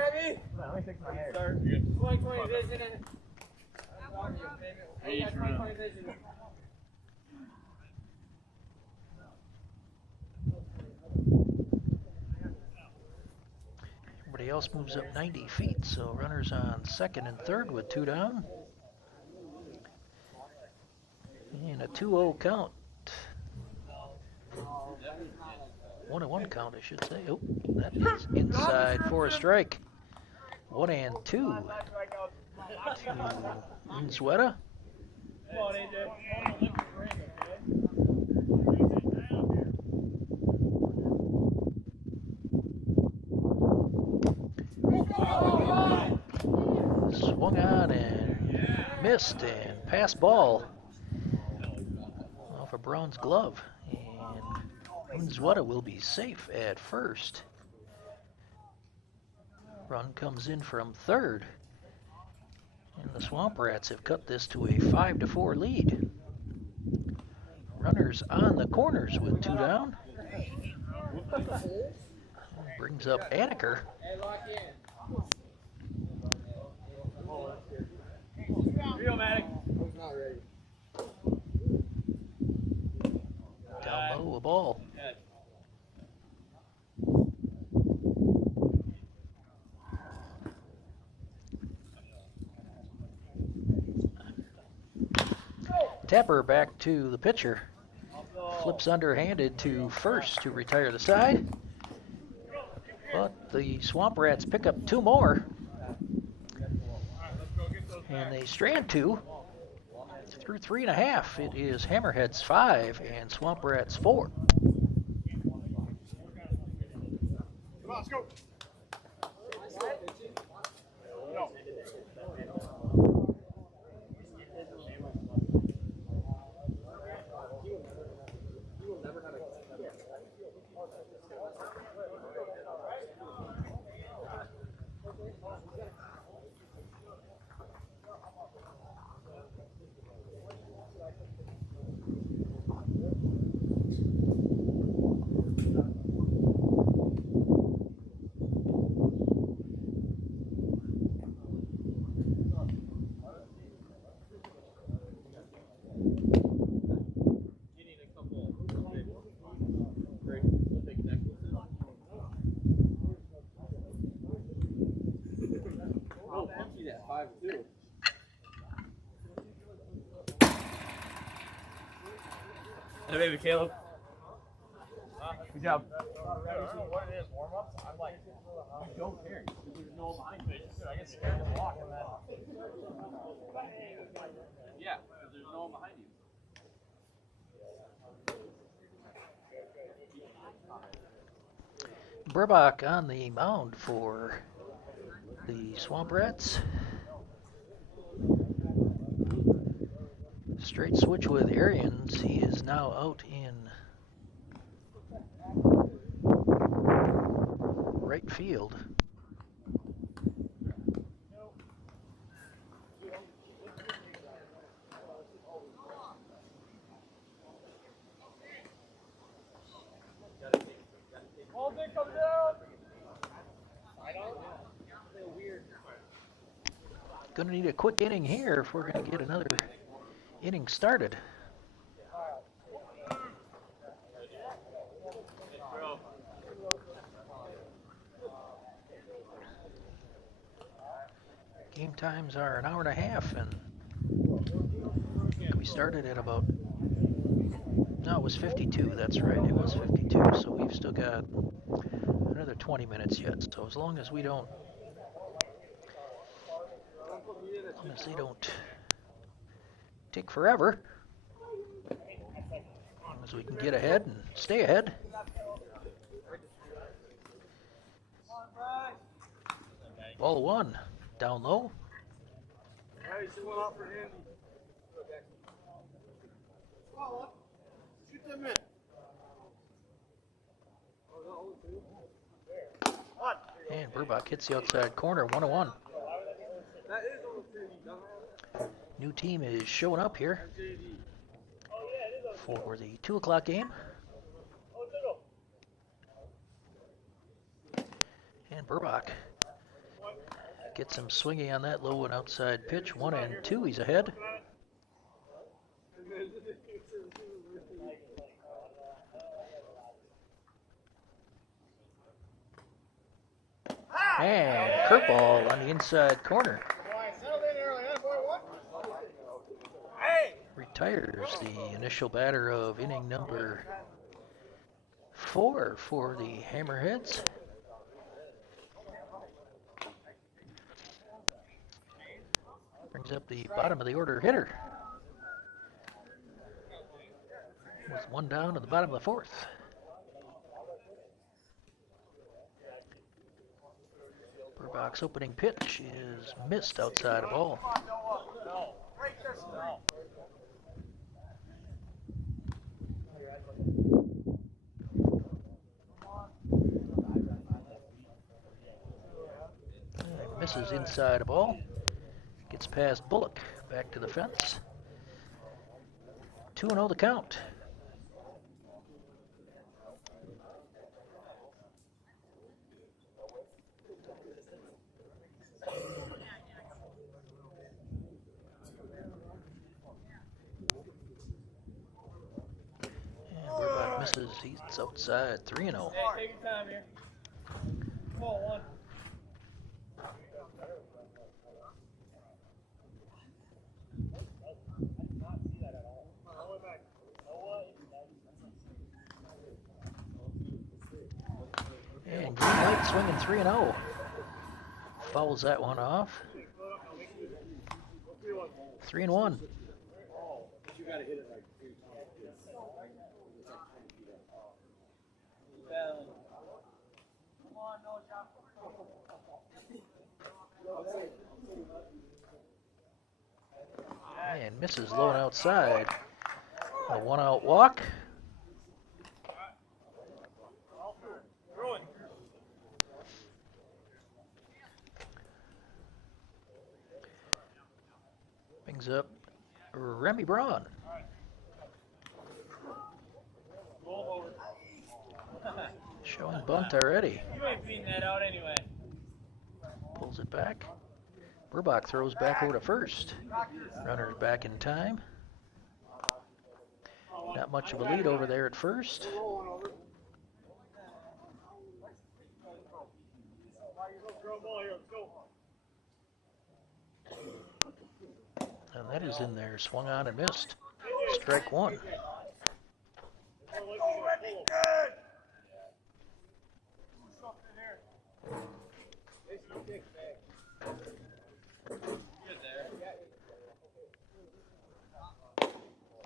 Let me fix my hair. 20/20 vision and... Hey, I got 20/20 vision. Everybody else moves up 90 feet, so runners on second and third with 2 down. And a 2-0 count. 1-1 count, I should say. Oh, that is inside for a strike. 1-2 to Unzueta. Come on, AJ. Swung on and missed and passed ball off of Braun's glove. And Unzueta will be safe at first. Run comes in from third. And the Swamp Rats have cut this to a 5-4 lead. Runners on the corners with 2 down. Brings up Anaker. Hey, lock in. Matic. Who's not ready? Down low, a ball. Tapper back to the pitcher. Flips underhanded to first to retire the side. But the Swamp Rats pick up 2 more. And they strand 2 through 3.5. It is Hammerheads 5 and Swamp Rats 4. Come on, let's go. No. Hey, baby, Caleb. Good job. I don't know what it is, warm-ups. I'm like, I don't care. There's no one behind me. I get scared to walk and then. Yeah, because there's no one behind you. Burbach on the mound for the Swamp Rats. Straight switch with Arians. He is now out in right field. Going to need a quick inning here if we're going to get another inning started. Game times are 1.5 hours, and we started at about, no, it was 52, that's right, it was 52, so we've still got another 20 minutes yet, so as long as we don't, as long as they don't take forever, as long as we can get ahead and stay ahead. Ball 1, down low. Hey, she went off for Andy. Shoot them in. And Burbach hits the outside corner, 1-1. That is on the TV. New team is showing up here for the 2 o'clock game. And Burbach gets him swinging on that low and outside pitch. 1-2, he's ahead. And curveball on the inside corner. Retires the initial batter of inning number 4 for the Hammerheads. Brings up the bottom of the order hitter with 1 down at the bottom of the 4th. Burbach's opening pitch is missed outside of ball. And misses inside of ball. Gets past Bullock, back to the fence. 2-0 the count. And Burbach misses, he's outside, 3-0. Hey, take your time here. Come on, one. And Green Light swinging 3-0. Fouls that one off. 3-1. You gotta hit it like 3 times. And misses low and outside. A 1-out walk. Brings up Remy Braun. Showing bunt already. You ain't beating that out anyway. Pulls it back. Burbach throws back over to first. Runner's back in time. Not much of a lead over there at first. And that is in there. Swung on and missed. Strike one.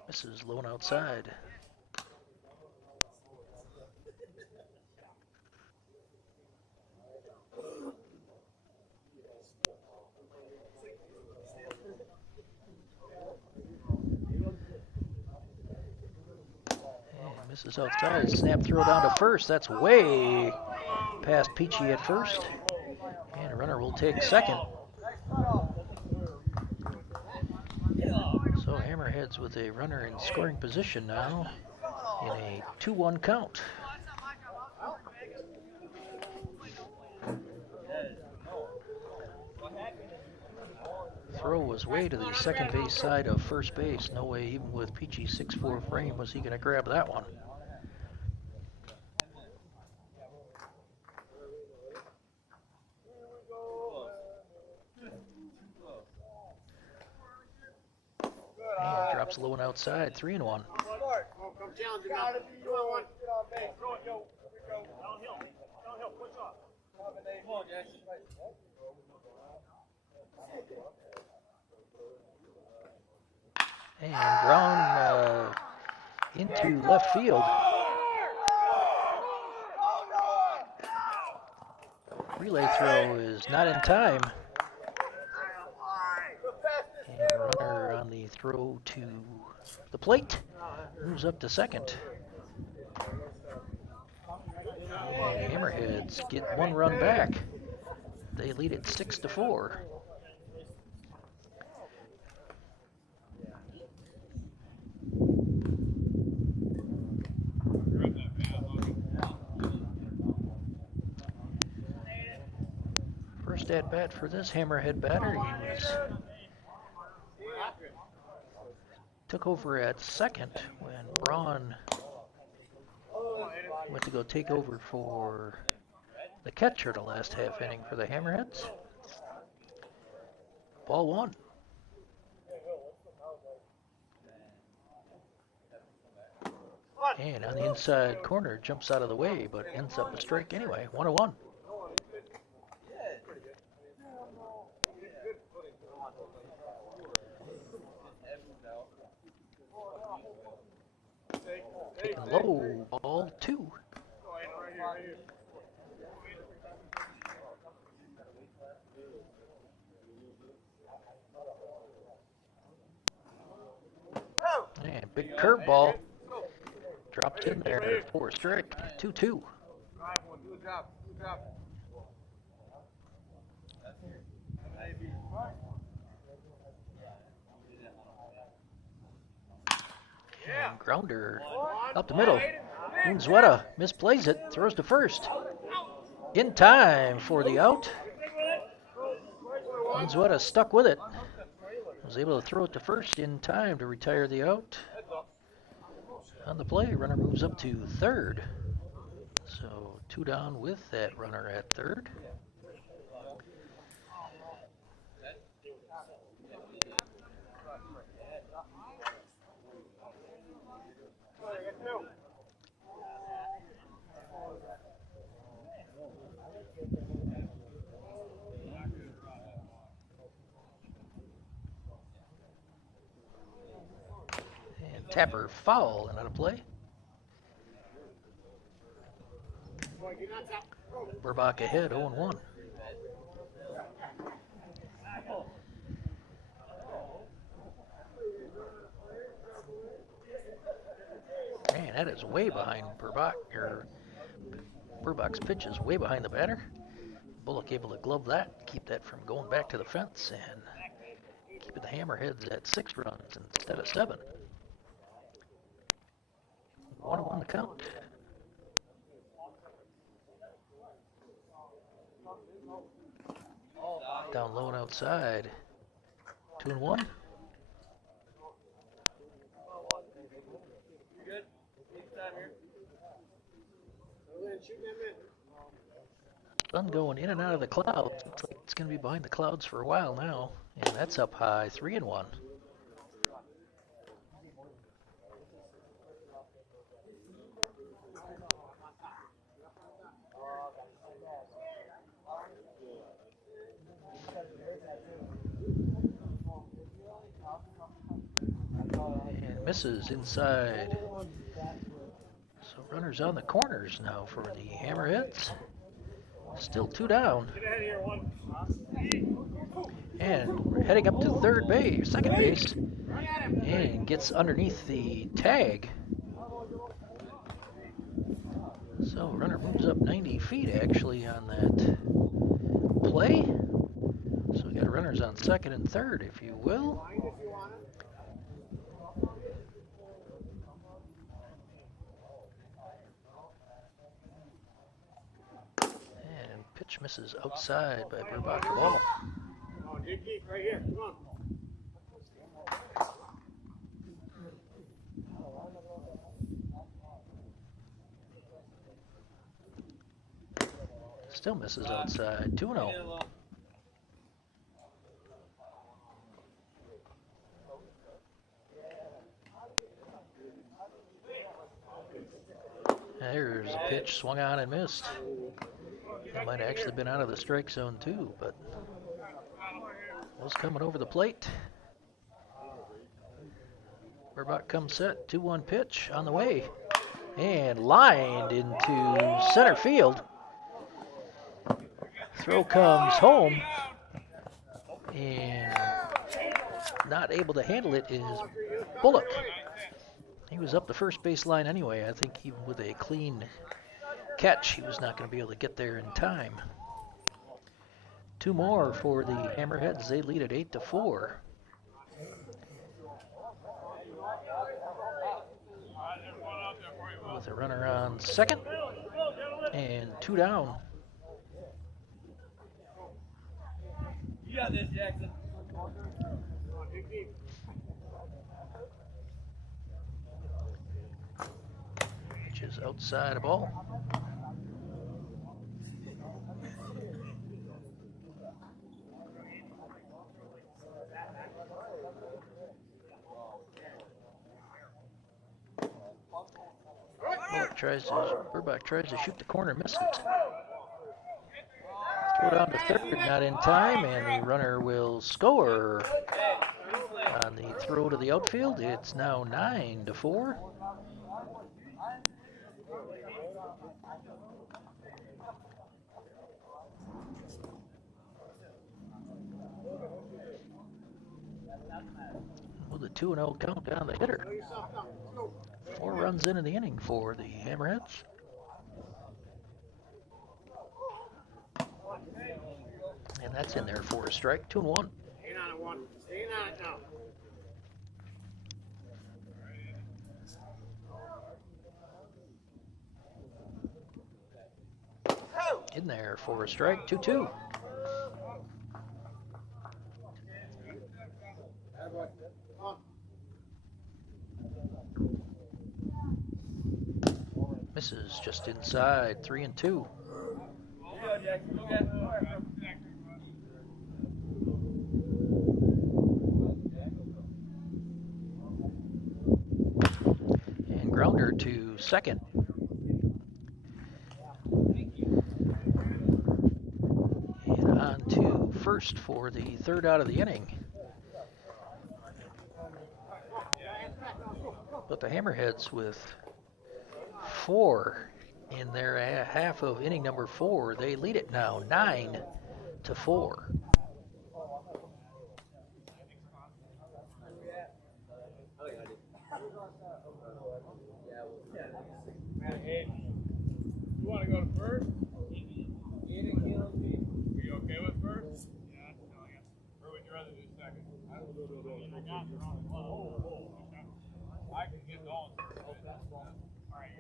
Misses low and outside. And misses outside. Snap throw down to first. That's way past Peachy at first. And a runner will take second. So Hammerheads with a runner in scoring position now in a 2-1 count. Throw was way to the second base side of first base. No way, even with Peachy's 6'4" frame, was he going to grab that one. And drops low and outside, 3-1. And ground into left field. Relay throw is not in time. And runner on the throw to the plate moves up to second. And Hammerheads get one run back. They lead it 6-4. First at bat for this Hammerhead batter. Took over at second when Braun went to go take over for the catcher the last half inning for the Hammerheads. Ball one. And on the inside corner, jumps out of the way, but ends up a strike anyway. 1-1. Taking low, ball 2. And big curveball. Dropped in there for a strike. 2-2. And grounder up the middle. Unzueta misplays it, throws to first. In time for the out. Unzueta stuck with it. Was able to throw it to first in time to retire the out. On the play, runner moves up to third. So 2 down with that runner at third. Tapper foul and out of play. Burbach ahead 0-1. Man, that is way behind Burbach. Burbach's pitch is way behind the batter. Bullock able to glove that, keep that from going back to the fence, and keeping the Hammerheads at 6 runs instead of 7. 1-1 the count. Down low and outside. 2-1. Sun going in and out of the clouds. Looks like it's going to be behind the clouds for a while now. And that's up high, 3-1. And misses inside. So runners on the corners now for the Hammerheads. Still 2 down. And heading up to second base, and gets underneath the tag. So runner moves up 90 feet actually on that play. So we got runners on second and third, if you will. Pitch misses outside by Burbach ball. Oh, Dicky, right here. Come on. Still misses outside. 2-0. There's a pitch swung on and missed. It might have actually been out of the strike zone too, but was coming over the plate. Burbach comes set, 2-1 pitch on the way, and lined into center field. Throw comes home, and not able to handle it is Bullock. He was up the first base line anyway. I think even with a clean catch, he was not going to be able to get there in time. 2 more for the Hammerheads. They lead at 8-4. With a runner on second and 2 down. You got this, Jackson. Which is outside a ball. Burbach tries to shoot the corner, misses. Throw down to third, not in time, and the runner will score on the throw to the outfield. It's now 9-4. With a 2-0 count on the hitter. 4 runs into the inning for the Hammerheads. And that's in there for a strike, 2-1. Staying on it, one. Staying on it now. In there for a strike, 2-2. Misses just inside, 3-2. And grounder to second. And on to first for the third out of the inning. But the Hammerheads with 4 in their half of inning number 4, they lead it now 9-4. Hey, you want to go to first? Are you okay with first? Yeah, or would you rather do second? I got the wrong glove. I can get going. All right.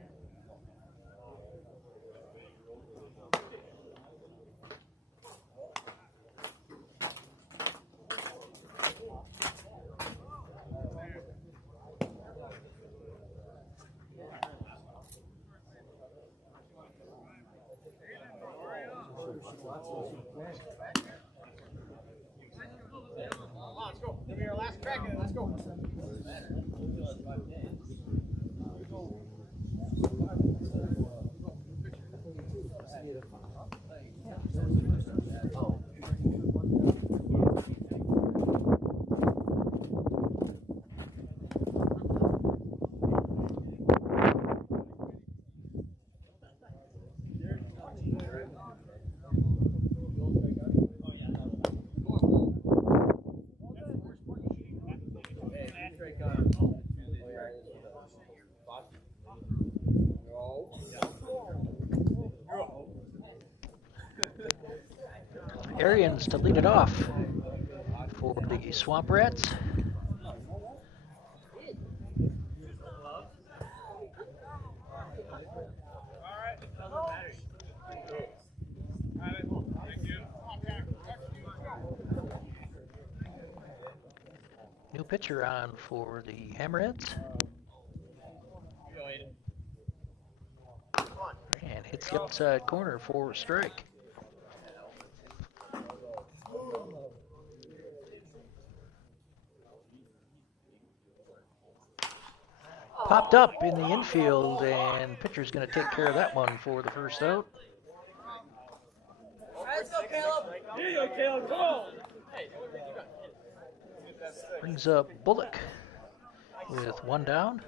Let's go. Give me your last crack at it. Let's go. Arians to lead it off for the Swamp Rats. New pitcher on for the Hammerheads. And hits the outside corner for a strike. Popped up in the infield, and pitcher's going to take care of that one for the first out. Let's go, Caleb. Here you go, Caleb. Come on. Brings up Bullock with 1 down.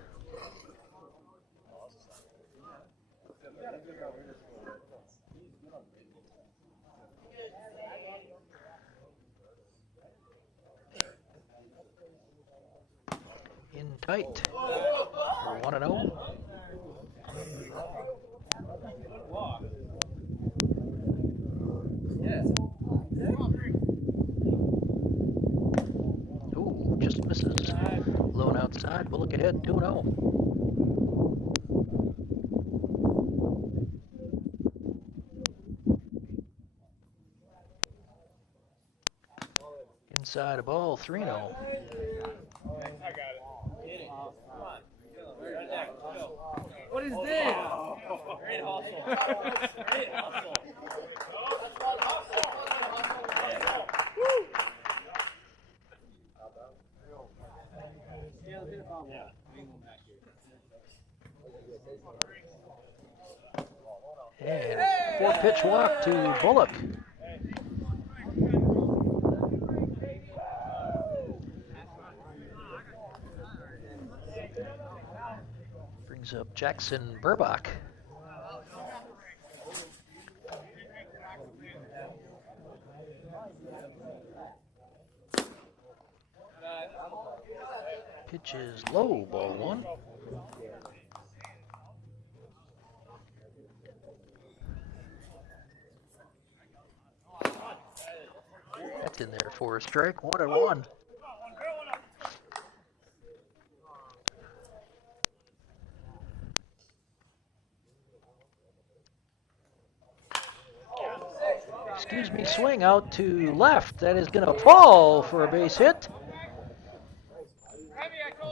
In tight for 1-0. Ooh, just misses. Blown outside. Bullock ahead 2-0. Inside a ball 3-0. I got it. What is this? Great hustle. Great hustle. And 4-pitch walk to Bullock. Brings up Jackson Burbach. Pitch is low, ball 1. That's in there for a strike, 1-1. Excuse me, swing out to left. That is going to fall for a base hit.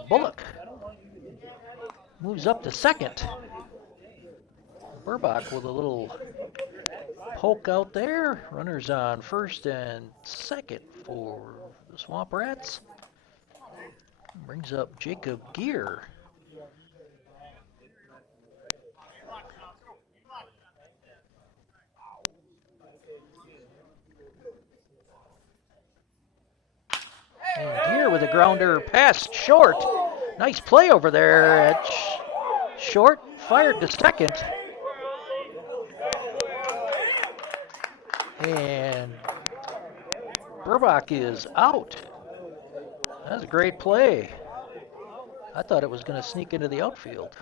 Bullock moves up to second. Burbach with a little poke out there. Runners on first and second for the Swamp Rats. Brings up Jacob Gear. And Gear with a grounder past short. Nice play over there at short, fired to second. And Burbach is out. That's a great play. I thought it was going to sneak into the outfield.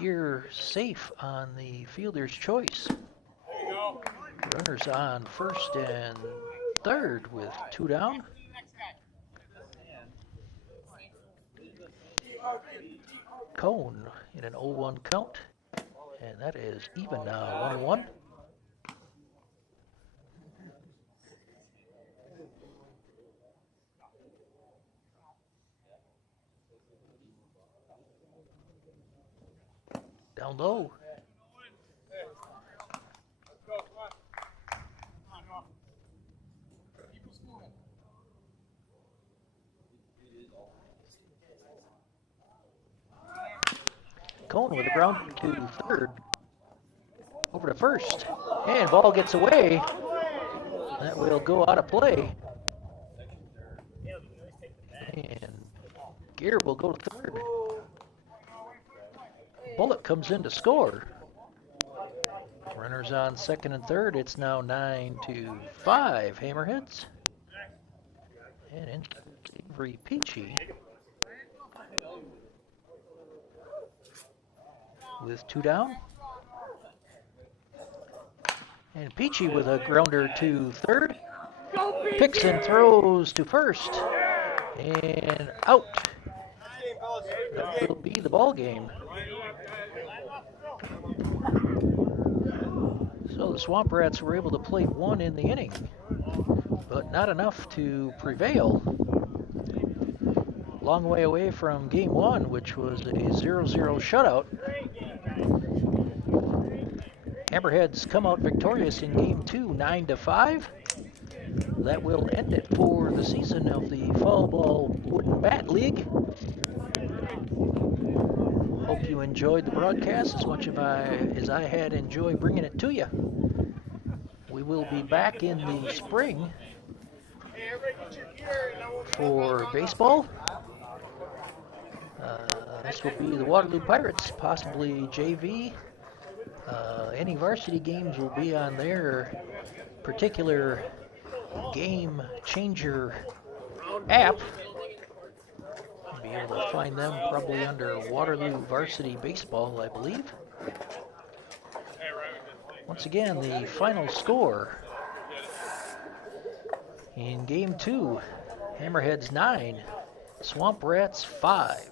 Gear safe on the fielder's choice. Runners on first and third with 2 down. Cone in an 0-1 count. And that is even now, 1-1. Down low. Cone with a ground to third. Over to first. And ball gets away. That will go out of play. And Gear will go to third. Bullock comes in to score. Runners on second and third. It's now 9-5 Hammerheads. And in Avery Peachy with 2 down. And Peachy with a grounder to third. Picks and throws to first. And out. That will be the ball game. So the Swamp Rats were able to plate 1 in the inning, but not enough to prevail. Long way away from game 1, which was a 0-0 shutout. Hammerheads come out victorious in game 2, 9-5. That will end it for the season of the Fall Ball Wooden Bat League. Hope you enjoyed the broadcast as much as I had enjoyed bringing it to you. We will be back in the spring for baseball. This will be the Waterloo Pirates, possibly JV. Any varsity games will be on their particular game changer app. You'll be able to find them probably under Waterloo Varsity Baseball, I believe. Once again, the final score in game 2, Hammerheads 9, Swamp Rats 5.